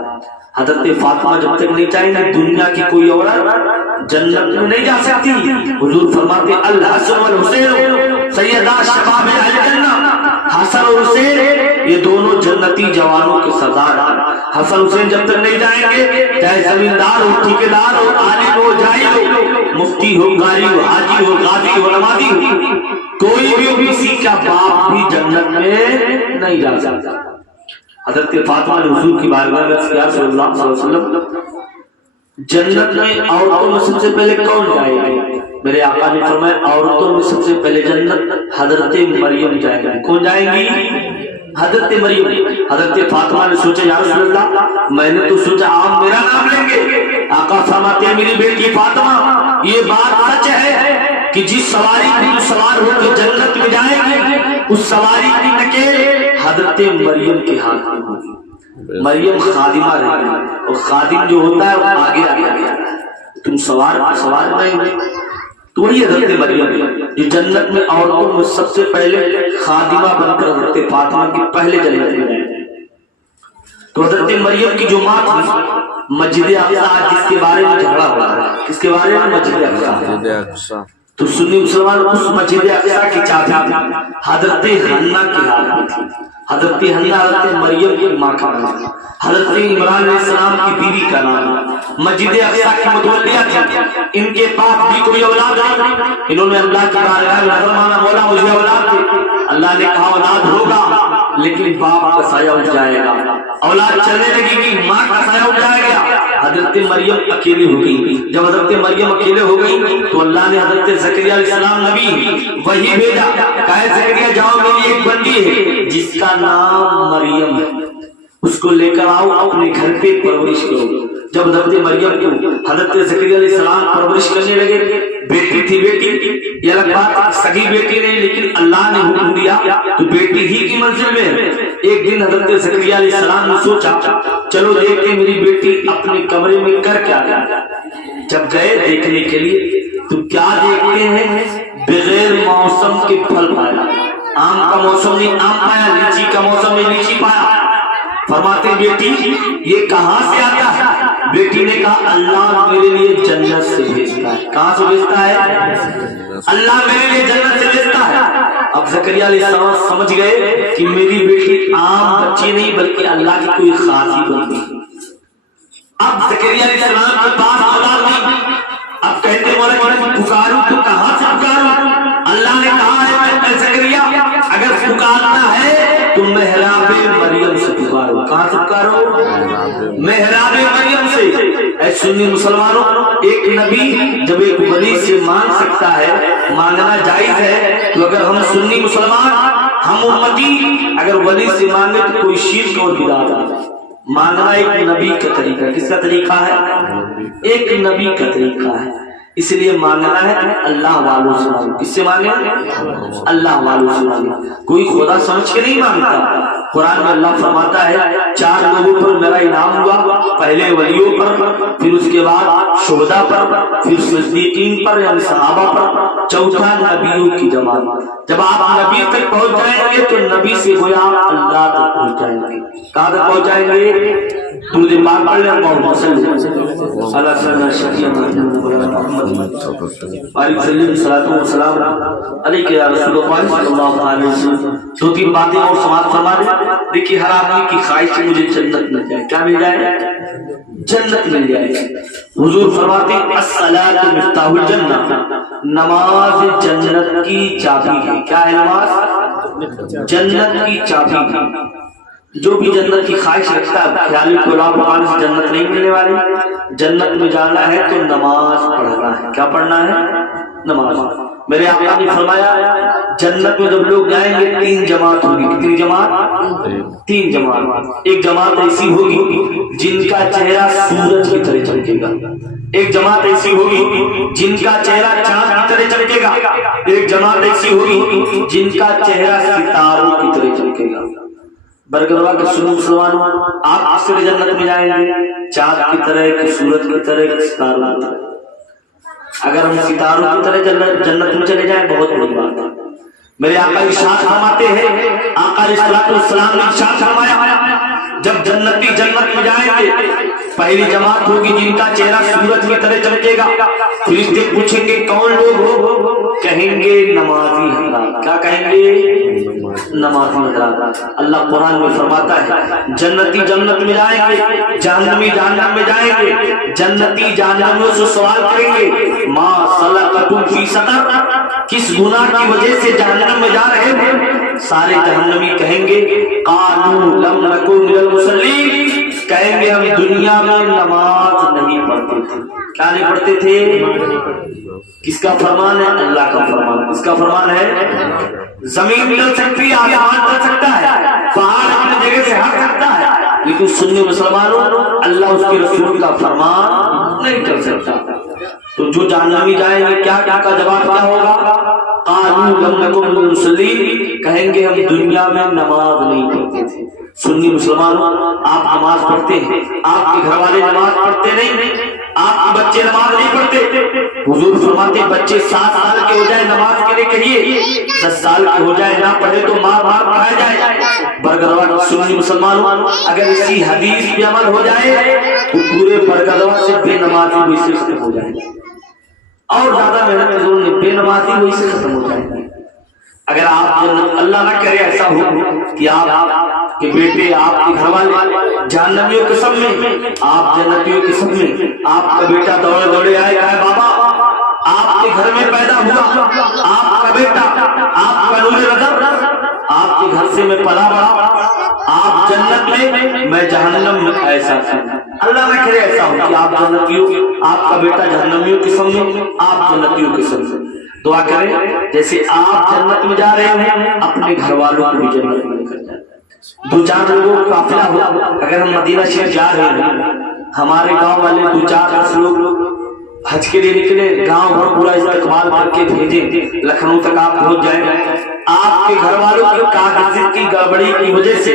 حضرت فاطمہ جب تک نہیں چاہیں گی دنیا کی کوئی عورت جنت میں نہیں جا سکتی۔ حضور فرماتے ہیں الحسن والحسین سیدہ شباب اہل جنہ، حسن اور حسین یہ دونوں جنتی جوانوں کے سردار ہیں۔ حسن حسین جب تک نہیں جائیں گے چاہے زمیندار ہو، ٹھیکیدار ہو، عالم ہو، جاہل ہو، مفتی ہو، قاری ہو، حاجی ہو، غازی ہو، نمازی ہو، کوئی بھی کسی کا باپ بھی جنت میں نہیں جا سکتا۔ حضرت فاطمہ نے حضور کی بارگاہ میں عرض کیا صلی اللہ علیہ وسلم جنت میں عورتوں میں سب سے پہلے کون جائے گا؟ میرے آقا نے فرمایا عورتوں میں سب سے پہلے جنت حضرت مریم جائے گی۔ کون جائیں گی؟ حضرت مریم۔ حضرت فاطمہ نے سوچا یا رسول اللہ میں نے تو سوچا آپ میرا نام لیں گے۔ آقا فرماتے ہیں میری بیٹی فاطمہ یہ بات سچ ہے کہ جس سواری پر سوار ہو کے جنت میں جائے گی اس سواری کی نکیل حضرت مریم کے ہاتھ میں ہوگی۔ مریم خادمہ رہے گی اور خادم جو ہوتا ہے وہ آگے آگے تم سوار نہیں تو وہی حضرت مریم جو جنت میں عورتوں میں سب سے پہلے خادمہ بن کر حضرت فاطمہ کی پہلے جنت میں گئے۔ تو حضرت مریم کی جو ماں تھی مسجد اقصی جس کے بارے میں جھگڑا ہوا ہے، کس کے بارے میں؟ مسجد اقصی۔ تو سنی مسلمان اس مسجد اقصی کی چابی حضرت حنہ کے ہاتھ میں تھی۔ حضرت حنہ حضرت مریم کی ماں کا نام، حضرت عمران علیہ السلام کی بیوی کا نام، مسجد اقصی کی متولیہ تھی، ان کے پاس بھی کوئی اولاد نہیں، انہوں نے اللہ کی بارگاہ میں نظر مانگا مولا مجھے اولاد دے، اللہ نے کہا اولاد ہوگا لیکن باپ کا سایہ اٹھ جائے گا، اولاد چلنے لگے گی ماں کا سایہ اٹھ جائے گا۔ حضرت مریم اکیلی ہو گئی، جب حضرت مریم اکیلے ہو گئی تو اللہ نے حضرت زکریا علیہ السلام نبی وہی بھیجا، کہا زکریا جاؤ میری ایک بندی ہے جس کا نام مریم ہے، اس کو لے کر آؤ اپنے گھر پہ پرورش کرو۔ جب حضرت مریم کو حضرت زکریا علیہ السلام پرورش کرنے لگے، بیٹی تھی بیٹی، یہ الگ بات سگی بیٹی نہیں، لیکن اللہ نے حکم دیا تو بیٹی ہی کی منزل میں۔ ایک دن حضرت زکریا علیہ السلام نے سوچا چلو دیکھتے میری بیٹی اپنے کمرے میں کر کیا گیا۔ جب گئے دیکھنے کے لیے تو کیا دیکھتے ہیں، بغیر موسم کے پھل پایا، آم کا موسم نہیں آم پایا، لیچی کا موسم نہیں لیچی پایا۔ فرماتے بیٹی یہ کہاں سے آتا ہے؟ بیٹی نے کہا اللہ میرے لیے جنت سے بھیجتا ہے۔ کہاں سے بھیجتا ہے؟ اللہ میرے لیے جنت سے بھیجتا ہے۔ اب زکریا علیہ السلام سمجھ گئے کہ میری بیٹی عام بچی نہیں بلکہ اللہ کی کوئی خاصی بنتی۔ اب زکریا علیہ السلام کے پاس اولاد نہیں، اب کہتے مولا پکاروں تو کہاں سے پکاروں؟ اللہ نے کہا ہے زکریا اگر پکارنا ہے تو محراب مریم سے پکارو۔ کہاں سے پکارو؟ محراب مریم سے۔ اے سنی مسلمانوں، ایک نبی جب ایک ولی سے مانگ سکتا ہے، مانگنا جائز ہے، تو اگر ہم سنی مسلمان ہم امتی اگر ولی سے مانگے تو کوئی شرک اور بدعت ہے۔ مانگنا ایک نبی کا طریقہ، کس کا طریقہ ہے؟ ایک نبی کا طریقہ ہے، اس لیے مانگنا ہے اللہ والوں سے مانگو۔ کس سے مانگے؟ اللہ والوں سے مانگے، کوئی خدا سمجھ کے نہیں مانگتا۔ قرآن میں اللہ فرماتا ہے 4 لوگوں پر میرا انعام ہوا، پہلے ولیوں پر، پھر اس کے بعد شہداء پر، پھر صدیقین پر یعنی صحابہ پر، چوتھا نبیوں کی جماعت۔ جب آپ نبی تک پہنچ جائیں گے تو نبی سے گویا اللہ تک پہنچ جائیں گے۔ کہاں تک پہنچ جائیں گے؟ درود پاک پڑھ لیں اللہم صلی اللہ سیدنا شفیع محمد علیہ السلام علیہ یا رسول اللہ صلی اللہ علیہ وسلم۔ 2-3 باتیں اور سماعت فرما دیں۔ دیکھیے ہر آدمی کی خواہش ہے مجھے جنت مل جائے۔ کیا مل جائے؟ جنت مل جائے۔ حضور فرماتے ہیں الصلاۃ مفتاح الجنہ، نماز جنت کی چابی ہے۔ کیا ہے نماز؟ جنت کی چابی ہے۔ جو بھی جنت کی خواہش رکھتا ہے، خیالی کولا پکانے سے جنت نہیں ملنے والی، جنت میں جانا ہے تو نماز پڑھنا ہے۔ کیا پڑھنا ہے؟ نماز۔ میرے آقا نے فرمایا جنت میں جب لوگ جائیں گے 3 جماعت ہوگی۔ کتنی جماعت؟ 3 جماعت۔ ایک جماعت ایسی ہوگی جن کا چہرہ سورج کی طرح چمکے گا، ایک جماعت ایسی ہوگی جن کا چہرہ چاند کی طرح چمکے گا، ایک جماعت ایسی ہوگی جن کا چہرہ ستاروں کی طرح چمکے گا۔ برگروا کے سنو مسلمانوں، آپ کس طرح جنت میں جائیں گے؟ چاند کی طرح کہ سورج کی طرح کہ ستاروں کی طرح؟ اگر ہم ستاروں کی طرح جنت میں چلے جائیں بہت بڑی بات ہے۔ میرے آقا ارشاد فرماتے ہیں، آقا علیہ السلام نے ارشاد فرمایا جب جنتی جنت میں جائیں گے پہلی جماعت ہوگی جن کا چہرہ سورج کی طرح چمکے گا۔ فرشتے پوچھیں گے کون لوگ ہو؟ کہیں گے نمازی حضرات۔ کیا کہیں گے؟ نمازی حضرات۔ اللہ قرآن میں فرماتا ہے جنتی جنت میں جائیں گے، جہنمی جہنم میں جائیں گے، جنتی جہنمیوں سے سوال کریں گے ما سلککم فی سقر، کس گناہ کی وجہ سے جہنم میں جا رہے ہو؟ سارے جہنمی کہیں گے قالوا لم نکن من المصلین، کہیں گے ہم دنیا میں نماز نہیں پڑھتے تھے۔ کیا نہیں پڑھتے تھے؟ کس کا فرمان ہے؟ اللہ کا فرمان۔ کس کا فرمان ہے؟ زمین چل سکتی ہے، آسمان چل سکتا ہے، پہاڑ اپنی جگہ سے ہٹ سکتا ہے، لیکن سنی مسلمانوں اللہ اس کے رسول کا فرمان نہیں چل سکتا۔ تو جو جہنمی جائیں گے کیا کا جواب کیا ہوگا؟ قالوا لم نکن من المصلین، کہیں گے ہم دنیا میں نماز نہیں پڑھتے تھے۔ سنی مسلمانوں آپ نماز پڑھتے ہیں، آپ کے گھر والے نماز پڑھتے نہیں، آپ کے بچے نماز نہیں پڑھتے۔ حضور فرماتے بچے 7 سال کے ہو جائے نماز کے لیے کہیے، 10 سال کے ہو جائے نہ پڑھے تو ماں باپ پڑھایا جائے۔ برگروا سنی مسلمانوں اگر اسی حدیث پہ عمل ہو جائے تو پورے برگروا سے بے نمازی بھی سے ختم ہو جائے گا، اور زیادہ محنت ضرور نہیں، بے نمازی بھی سے ختم ہو جائے گا۔ اگر آپ اللہ نہ کرے ایسا ہو کہ آپ کے بیٹے آپ کے گھر والے جہنمیوں کے سب میں آپ جنتیوں کے سب میں آپ کا بیٹا دوڑے دوڑے آئے کہے بابا آپ کے گھر میں پیدا ہوا آپ کا بیٹا آپ کا نور نظر آپ کے گھر سے میں پلا بڑا آپ جنت میں جہنم میں ایسا اللہ نہ کرے ایسا ہو کہ آپ جنتیوں آپ کا بیٹا جہنمیوں کے سب میں آپ جنتیوں کے سب میں دعا کریں جیسے آپ جنت میں جا رہے ہیں اپنے گھر والوں کو بھی جنت میں لے کر جائیں. دو چار لوگوں کا قافلہ ہو اگر ہم مدینہ شریف جا رہے ہیں ہمارے گاؤں والے دو چار 10 لوگ حج کے لیے نکلے گاؤں بھر پورا استقبال کر کے بھیجیں لکھنؤ تک آپ پہنچ جائیں آپ کے گھر والوں کے کاغذ کی گڑبڑی کی وجہ سے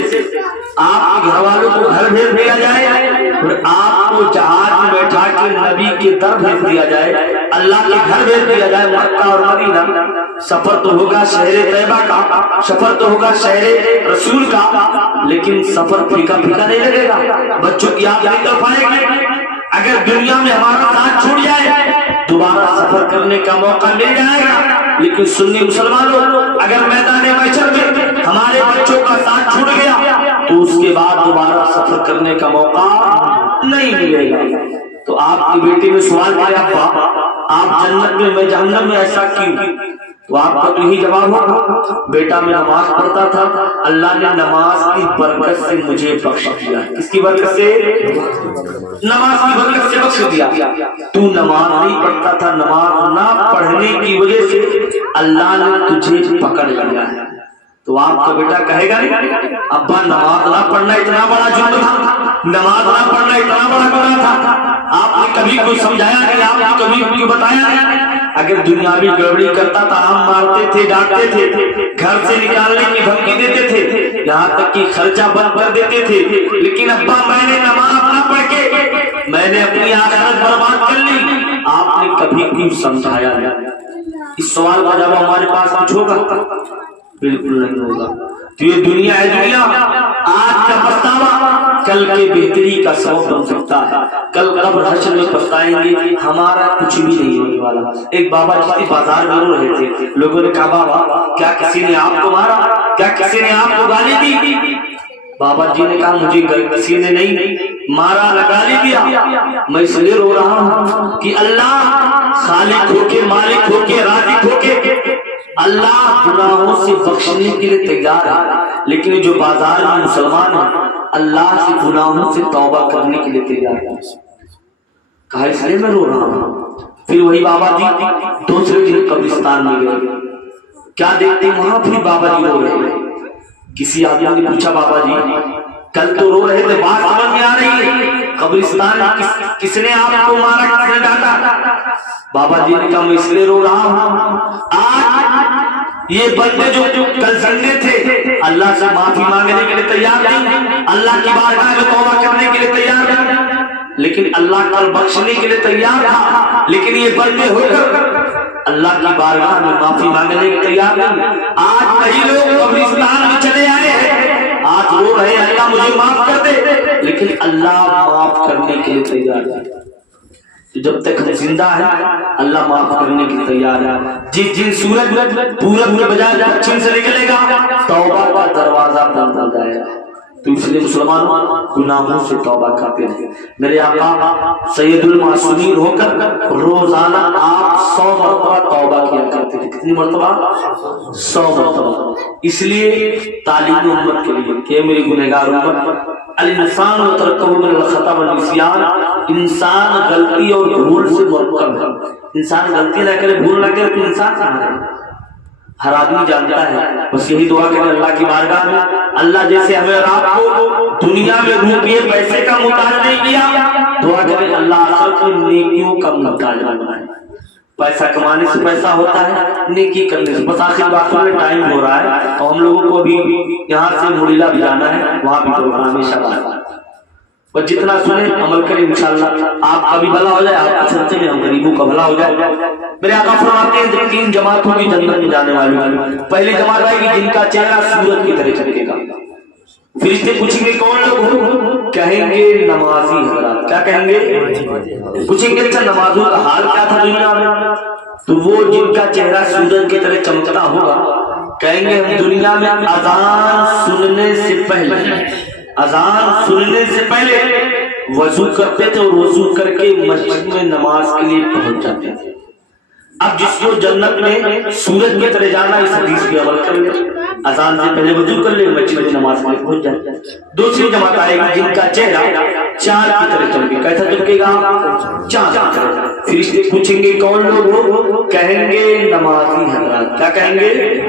آپ کے گھر والوں کو گھر بھیج دیا جائے اور آپ کو جہاز میں بیٹھا کے نبی کے در بھیج دیا جائے اللہ کے گھر بھیج دیا جائے مکہ اور مدینہ. سفر تو ہوگا شہر طیبہ کا سفر تو ہوگا شہر رسول کا لیکن سفر پھیکا پھیکا نہیں لگے گا. بچوں کی آپ نہیں کر پائیں گے اگر دنیا میں ہمارا ساتھ چھوڑ جائے دوبارہ سفر کرنے کا موقع مل جائے گا لیکن سنی مسلمانوں اگر میدان محشر میں ہمارے بچوں کا ساتھ چھوٹ گیا تو اس کے بعد دوبارہ سفر کرنے کا موقع نہیں ملے گا. تو آپ کی بیٹی میں سوال کیا ابا آپ جنت میں جہنم میں ایسا کیوں تو آپ کا تو یہی جواب ہوگا بیٹا میں نماز پڑھتا تھا اللہ نے نماز کی برکت سے مجھے بخش دیا. کس کی برکت سے نماز کی برکت سے بخش دیا. تو نماز نہیں پڑھتا تھا نماز نہ پڑھنے کی وجہ سے اللہ نے تجھے پکڑ لیا ہے. تو آپ کا بیٹا کہے گا نہیں ابا نماز نہ پڑھنا اتنا بڑا جرم تھا نماز نہ پڑھنا اتنا بڑا گناہ تھا آپ نے کبھی کوئی سمجھایا نہیں آپ نے کبھی کوئی بتایا نہیں. اگر دنیاوی گڑبڑی کرتا تھا ہم مارتے تھے ڈانٹتے تھے گھر سے نکالنے کی دھمکی دیتے تھے یہاں تک کہ خرچہ بند کر دیتے تھے لیکن ابا میں نے نماز نہ پڑھ کے میں نے اپنی آخرت برباد کر لی آپ نے کبھی کوئی سمجھایا نہیں. اس سوال کا جواب ہمارے پاس کچھ ہوگا بالکل نہیں ہوگا. تو یہ دنیا ہے دنیا آج کا پچھتاوا کل کے بہتری کا سبب بن سکتا ہے. کل قبر حشر میں پچھتائیں گے ہمارا کچھ بھی نہیں ہونے والا. ایک بابا جی بازار میں رو رہے تھے لوگوں نے کہا بابا کیا کسی نے آپ کو مارا کیا کسی نے آپ کو گالی دی. بابا جی نے کہا مجھے کسی نے نہیں مارا نہ گالی دیا میں اس لیے رو رہا ہوں کہ اللہ خالق ہو کے مالک ہو کے رازق ہو کے اللہ گناہوں سے بخشنے کے لیے تیار ہے لیکن جو بازار میں مسلمان ہیں اللہ سے گناہوں سے توبہ کرنے کے لیے تیار ہے. کہا اس لیے میں رو رہا ہوں. پھر وہی بابا جی دوسرے دن قبرستان میں گئے کیا دیکھتے وہاں پھر بابا جی رو رہے ہیں. کسی آدمی نے پوچھا بابا جی کل تو رو رہے تھے بات سمجھ میں آ رہی ہے قبرستان کس نے آپ کو مارا کس نے ڈانٹا. بابا جی نے کہا میں اس لیے رو رہا ہوں آج یہ بندے جو کل سنڈے تھے اللہ سے معافی مانگنے کے لیے تیار نہیں اللہ کی بارگاہ میں توبہ کرنے کے لیے تیار نہیں لیکن اللہ کل بخشنے کے لیے تیار تھا لیکن یہ بندے ہو کر اللہ کی بارگاہ میں معافی مانگنے کے تیار نہیں. آج کئی لوگ قبرستان میں چلے آئے ہیں آج رو رہے ہیں اللہ مجھے معاف کر دے لیکن اللہ معاف کرنے کے لیے تیار ہے. جب تک ہم زندہ ہیں اللہ معاف کرنے کے لیے تیار ہے. جن سورج پورب میں بجائے پچھم سے نکلے گا توبہ کا دروازہ بند ہو جائے گا. تو اس لیے مسلمان گناہوں سے توبہ کرتے ہیں. میرے آقا سید المعصومین ہو کر روزانہ آپ 100 مرتبہ توبہ کیا کرتے تھے. کتنی مرتبہ 100 مرتبہ. اس لیے تعلیم امت کے لیے کہ میری گنہگار امت الانسان و ترکہ من الخطا والنسیان انسان غلطی اور بھول سے مرکب ہے. انسان غلطی نہ کرے بھول نہ کرے تو انسان کہاں ہے. ہر آدمی جانتا ہے بس یہی دعا کریں اللہ کی بارگاہ میں اللہ جیسے ہمیں اور آپ کو دنیا میں روپیے پیسے کا محتاج نہیں کیا دعا کریں اللہ آخرت میں نیکیوں کا محتاج بنائے. پیسہ کمانے سے پیسہ ہوتا ہے نیکی کرنے سے. بس آخر بات میں ٹائم ہو رہا ہے اور ہم لوگوں کو بھی یہاں سے مڑیلا بھی جانا ہے وہاں بھی پروگرام ہمیشہ بات بس جتنا سنیں عمل کریں انشاءاللہ آپ کا بھی بھلا ہو جائے آپ کے سلسلے میں ہم غریبوں کا بھلا ہو جائے. میرے آقا فرماتے ہیں 3 جماعتوں کی جنت میں جانے والی. پہلی جماعت آئے گی جن کا چہرہ سورج کی طرح چمکے گا. فرشتے پوچھیں گے کون لوگ ہو کہیں گے نمازی حضرات. کیا کہیں گے پوچھیں گے اچھا نمازوں کا حال کیا تھا دنیا میں تو وہ جن کا چہرہ سورج کی طرح چمکتا ہوگا کہیں گے ہم دنیا میں اذان سننے سے پہلے وضو کرتے تھے اور وضو کر کے مسجد میں نماز کے لیے پہنچ جاتے تھے. اب جس کو جنت میں سورج کی طرح جانا اس حدیث پہ عمل کر لے, اذان سے پہلے وضو کر لے, مسجد میں نماز کے لیے پہنچ جائے. دوسری جماعت آئے گی جن کا چہرہ چاند کی طرح چمکے. کیسا چمکے گا؟ چاند کی طرح. فرشتے پوچھیں گے کون لوگ ہو؟ کہیں گے نمازی حضرات. کیا کہیں گے؟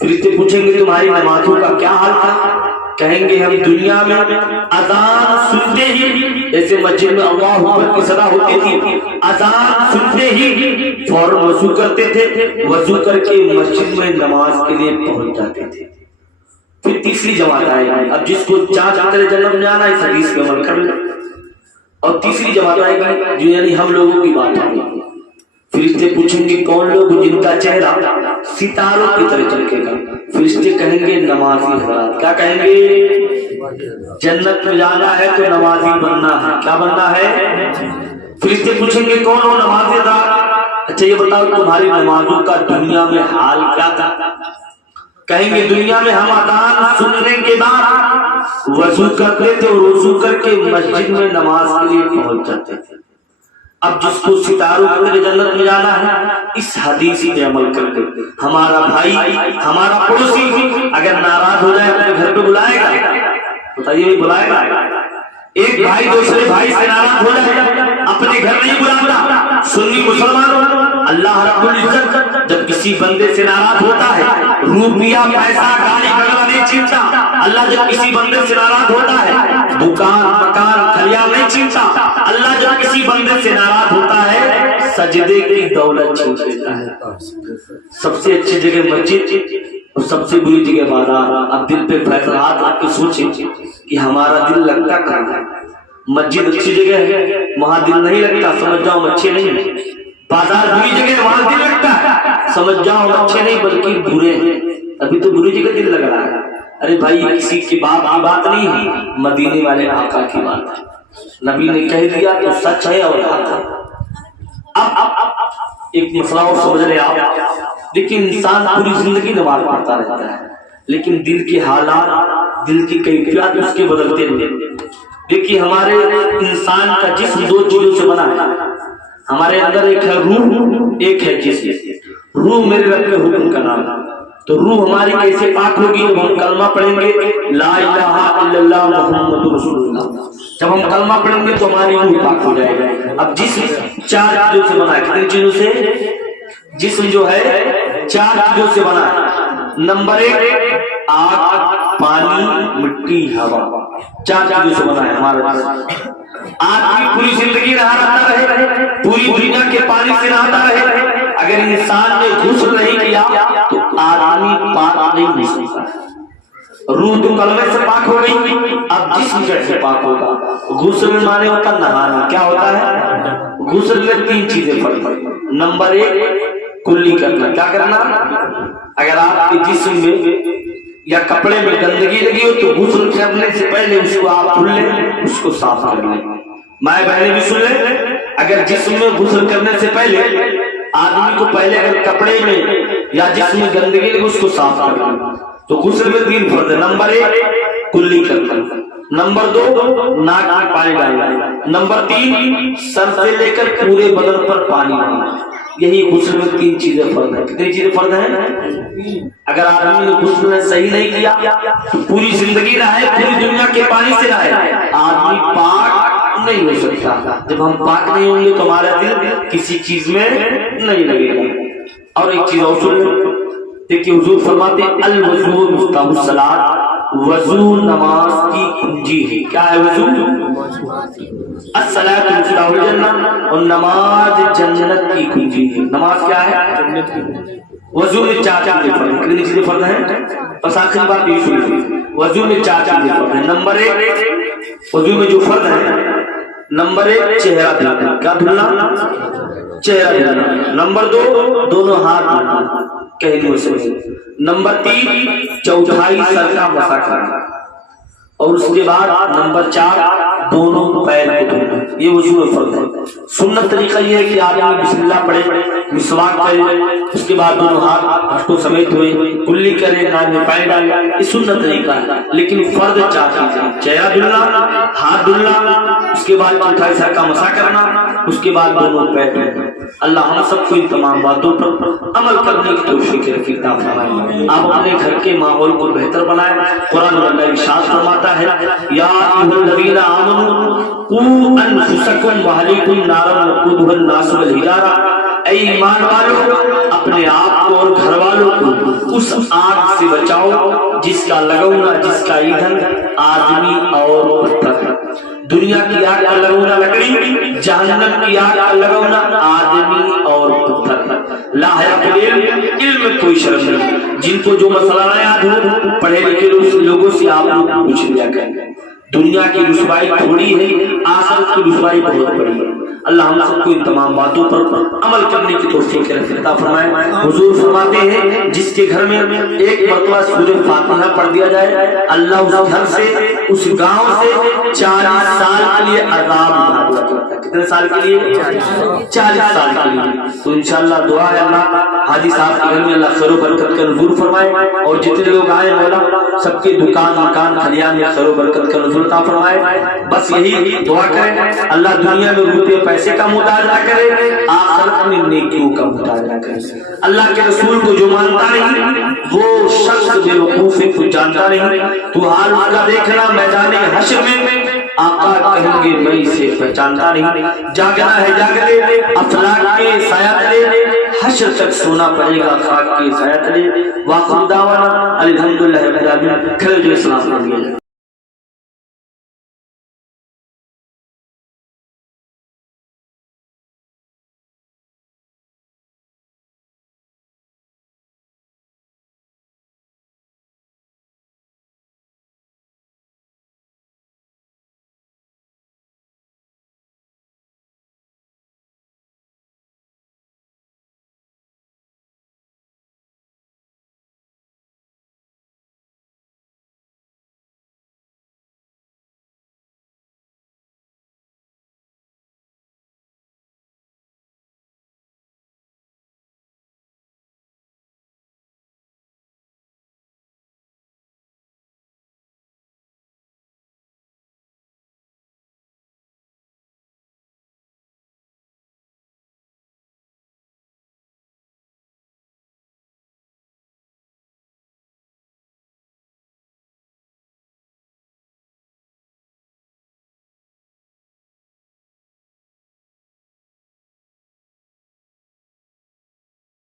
فرشتے پوچھیں گے تمہاری نمازوں کا کیا حال تھا؟ کہیں گے ہم دنیا میں اذان سنتے ہی, جیسے مسجد میں اللہ اکبر کی صدا ہوتی تھی, اذان سنتے ہی فوراً وضو کرتے تھے, وضو کر کے مسجد میں نماز کے لیے پہنچ جاتے تھے. پھر تیسری جماعت آئے گی, اب جس کو چاند کی طرح جنت میں جانا اس حدیث پہ عمل کر لے. اور تیسری جماعت آئے گی جو یعنی ہم لوگوں کی بات ہوگی. فرشتے پوچھیں گے کون لوگ جن کا چہرہ ستاروں کی طرح چمکے گا؟ فرشتے کہیں گے نمازی حضرات. کیا کہیں گے؟ جنت میں جانا ہے تو نمازی بننا ہے. کیا بننا ہے؟ فرشتے پوچھیں گے کون ہو؟ نمازی حضرات. اچھا یہ بتاؤ تمہاری نمازوں کا دنیا میں حال کیا تھا؟ کہیں گے دنیا میں ہم اذان سننے کے بعد وضو کرتے تھے اور وضو کر کے مسجد میں نماز کے لیے پہنچ جاتے تھے. اب جس کو ستاروں کے جنت میں جانا ہے اس حدیث پہ عمل کر کے ہمارا بھائی, ہمارا پڑوسی اگر ناراض ہو جائے اپنے گھر پہ بلائے گا؟ بتائیے بلائے گا؟ ایک بھائی دوسرے بھائی سے ناراض ہو جائے اپنے گھر نہیں بلاتا. سنی مسلمانوں, اللہ رب العزت جب کسی بندے سے ناراض ہوتا ہے, روپیہ پیسہ گاڑی بنگلہ نہیں چنتا. اللہ جب کسی بندے سے ناراض ہوتا ہے دکان مکان کھلیان نہیں چنتا. اللہ جب کسی بندے سے ناراض ہوتا ہے سجدے کی دولت چھین لیتا ہے. سب سے اچھی جگہ مسجد اور سب سے بری جگہ بازار. اب دل پہ فیصلات آپ کے سوچیں کہ ہمارا دل لگتا کہاں ہے؟ مسجد اچھی جگہ ہے وہاں دل نہیں لگتا, سمجھ جاؤ اچھے نہیں. بازار بری جگہ وہاں دل لگتا ہے, سمجھ جاؤ اچھے نہیں بلکہ برے ہیں. ابھی تو بری جگہ دل لگ رہا ہے. ارے بھائی کسی کی بات نہیں ہے, مدینے والے آقا کی بات ہے. نبی نے کہہ دیا تو سچ ہے اور حق ہے. اب ایک مسئلہ اور سمجھ رہے آپ. لیکن انسان پوری زندگی نماز پڑھتا رہتا ہے لیکن دل کی حالات, دل کی کیفیات اس کے بدلتے رہتے. دیکھیے ہمارے انسان کا جسم دو چیزوں سے بنا ہے. ہمارے اندر ایک ہے روح, ایک ہے جسم. روح میرے رب کے حکم کا نام ہے. تو روح ہماری کیسے پاک ہوگی؟ جب ہم کلمہ پڑھیں گے لا الہ الا اللہ محمد رسول اللہ. جب ہم کلمہ پڑھیں گے تو ہماری روح پاک ہو جائے گا. اب جسم چار چیزوں سے بنا ہے. کتنی چیزوں سے؟ جسم جو ہے چار چیزوں سے بنا ہے. نمبر ایک آگ, پانی, مٹی, ہوا. چار چیزوں سے بنا ہے ہمارا جسم. آدمی پوری زندگی نہاتا رہے, پوری دنیا کے پانی سے نہاتا رہے, اگر انسان نے غسل نہیں کیا تو آدمی پاک نہیں ہو سکتا. روح تو کلمے سے پاک ہو گئی, اب جسم کیسے پاک ہوگا؟ غسل میں مانے ہوتا نہانا. کیا ہوتا ہے؟ غسل میں تین چیزیں فرق ہے. نمبر ایک کلی کرنا. کیا کرنا؟ اگر آپ کے جسم میں یا کپڑے میں گندگی لگی ہو تو غسل کرنے سے پہلے اس کو آپ دھل لیں, اس کو صاف کر لیں. مائیں بہنیں بھی سن لیں, اگر جسم میں غسل کرنے سے پہلے آدمی کو پہلے اگر کپڑے میں یا جسم میں گندگی لگی اس کو صاف کر لیں تو غسل میں تین فرض ہے. نمبر ایک کلی کرنا. نمبر دو ناک میں پانی ڈالنا. نمبر تین سر سے لے کر پورے بدن پر پانی ڈالنا. یہی غسل میں تین چیزیں فرض ہیں. کتنی چیزیں فرض ہیں؟ اگر آدمی نے غسل میں صحیح نہیں کیا تو پوری زندگی رہے, پوری دنیا کے پانی سے رہے, آدمی پاک نہیں ہو سکتا. جب ہم پاک نہیں ہوں گے تو ہمارا دل کسی چیز میں نہیں لگے گا. اور ایک چیز اور سن لو, دیکھیے حضور فرماتے الوضو مفتاح الصلاۃ, وضو نماز کی کنجی ہے. کیا ہے وضو؟ الصلاۃ مفتاح الجنہ, اور نماز جنت کی کنجی ہے. نماز کیا ہے؟ وضو میں چار چیزیں فرض ہیں. کتنی چیزیں فرض ہیں؟ بس آخری بات یہ سنیے, وضو میں چار چیزیں فرض ہیں. نمبر ایک وضو میں جو فرض ہے, نمبر ایک چہرہ دھلنا. کیا دھلنا؟ چہرہ دھلنا. نمبر دو دونوں ہاتھ دھلنا کہنے سے. نمبر تین چوتھائی سر کا مسح کرنا. اور اس کے بعد نمبر چار دونوں پیر کو دھونا. یہ وضو میں فرض ہے. سنت طریقہ یہ ہے کہ آدمی بسم اللہ پڑھے, مسواک کریں، اس کے بعد دونوں ہاتھ ہٹھوں سمیت ہوئے، کلی کریں، ناک میں پانی ڈالیں، یہ سنت طریقہ ہے، لیکن فرض چاہیے چہرہ دھلنا، ہاتھ دھلنا، اس کے بعد چوتھا حصہ کا مسح کرنا، اس کے بعد دونوں پیر دھلنا۔ اللہ ہم سب کو ان تمام باتوں پر عمل کرنے کی توفیق عطا فرمائے۔ آپ اپنے گھر کے ماحول کو بہتر بنائیں۔ قرآن میں ارشاد فرماتا ہے یا ایھا الذین آمنوا قوا انفسکم واہلیکم نارا وقودھا الناس والحجارہ، اے ایمان والو اپنے آپ کو اور گھر والوں کو اس آگ سے بچاؤ جس کا لگونا، جس کا ایندھن آدمی اور پتھر ہے۔ دنیا کی آگ کا لگونا لکڑی، جہنم کی آگ کا لگونا آدمی اور پتھر ہے۔ لا حیاء علم میں کوئی شرم نہیں، جن کو جو مسئلہ نہ یاد ہو پڑھے لکھے لوگوں سے آپ لوگ پوچھ لیا کریں۔ دنیا کی رسوائی تھوڑی ہے، آخرت کی رسوائی بہت بڑی ہے۔ اللہ ہم سب کو ان تمام باتوں پر عمل کرنے کی توفیق عطا فرمائے۔ حضور فرماتے ہیں جس کے گھر میں ایک مرتبہ سورہ فاتحہ پڑھ دیا جائے، اللہ اس گھر سے، اس گاؤں سے 40 سال کے لیے عذاب ہٹا دیا کرتا ہے۔ کتنے سال کے لیے؟ 40 سال کے لیے۔ تو انشاءاللہ دعا ہے اللہ حاجی صاحب کے گھر میں اللہ خیر و برکت کا نزول فرمائے، اور جتنے لوگ آئے مولا سب کے دکان مکان کھلیان میں خیر و برکت کا نزول عطا فرمائے۔ بس یہی دعا کریں اللہ دنیا میں روپے پیسے کا محتاج نہ کرے، آخرت میں نیکیوں کا محتاج نہ کرے۔ اللہ کے رسول کو جو مانتا نہیں وہ شخص بے وقوف ہے، کچھ جانتا نہیں۔ تو حال اس کا دیکھنا میدان حشر میں، آقا کہیں گے میں اسے پہچانتا نہیں۔ جاگنا ہے جاگ لے، افلاک کے سایہ تلے، حشر تک سونا پڑے گا خاک کے سایہ تلے۔ وآخر دعوانا الحمدللہ رب العالمین۔ کھڑے جو اسلام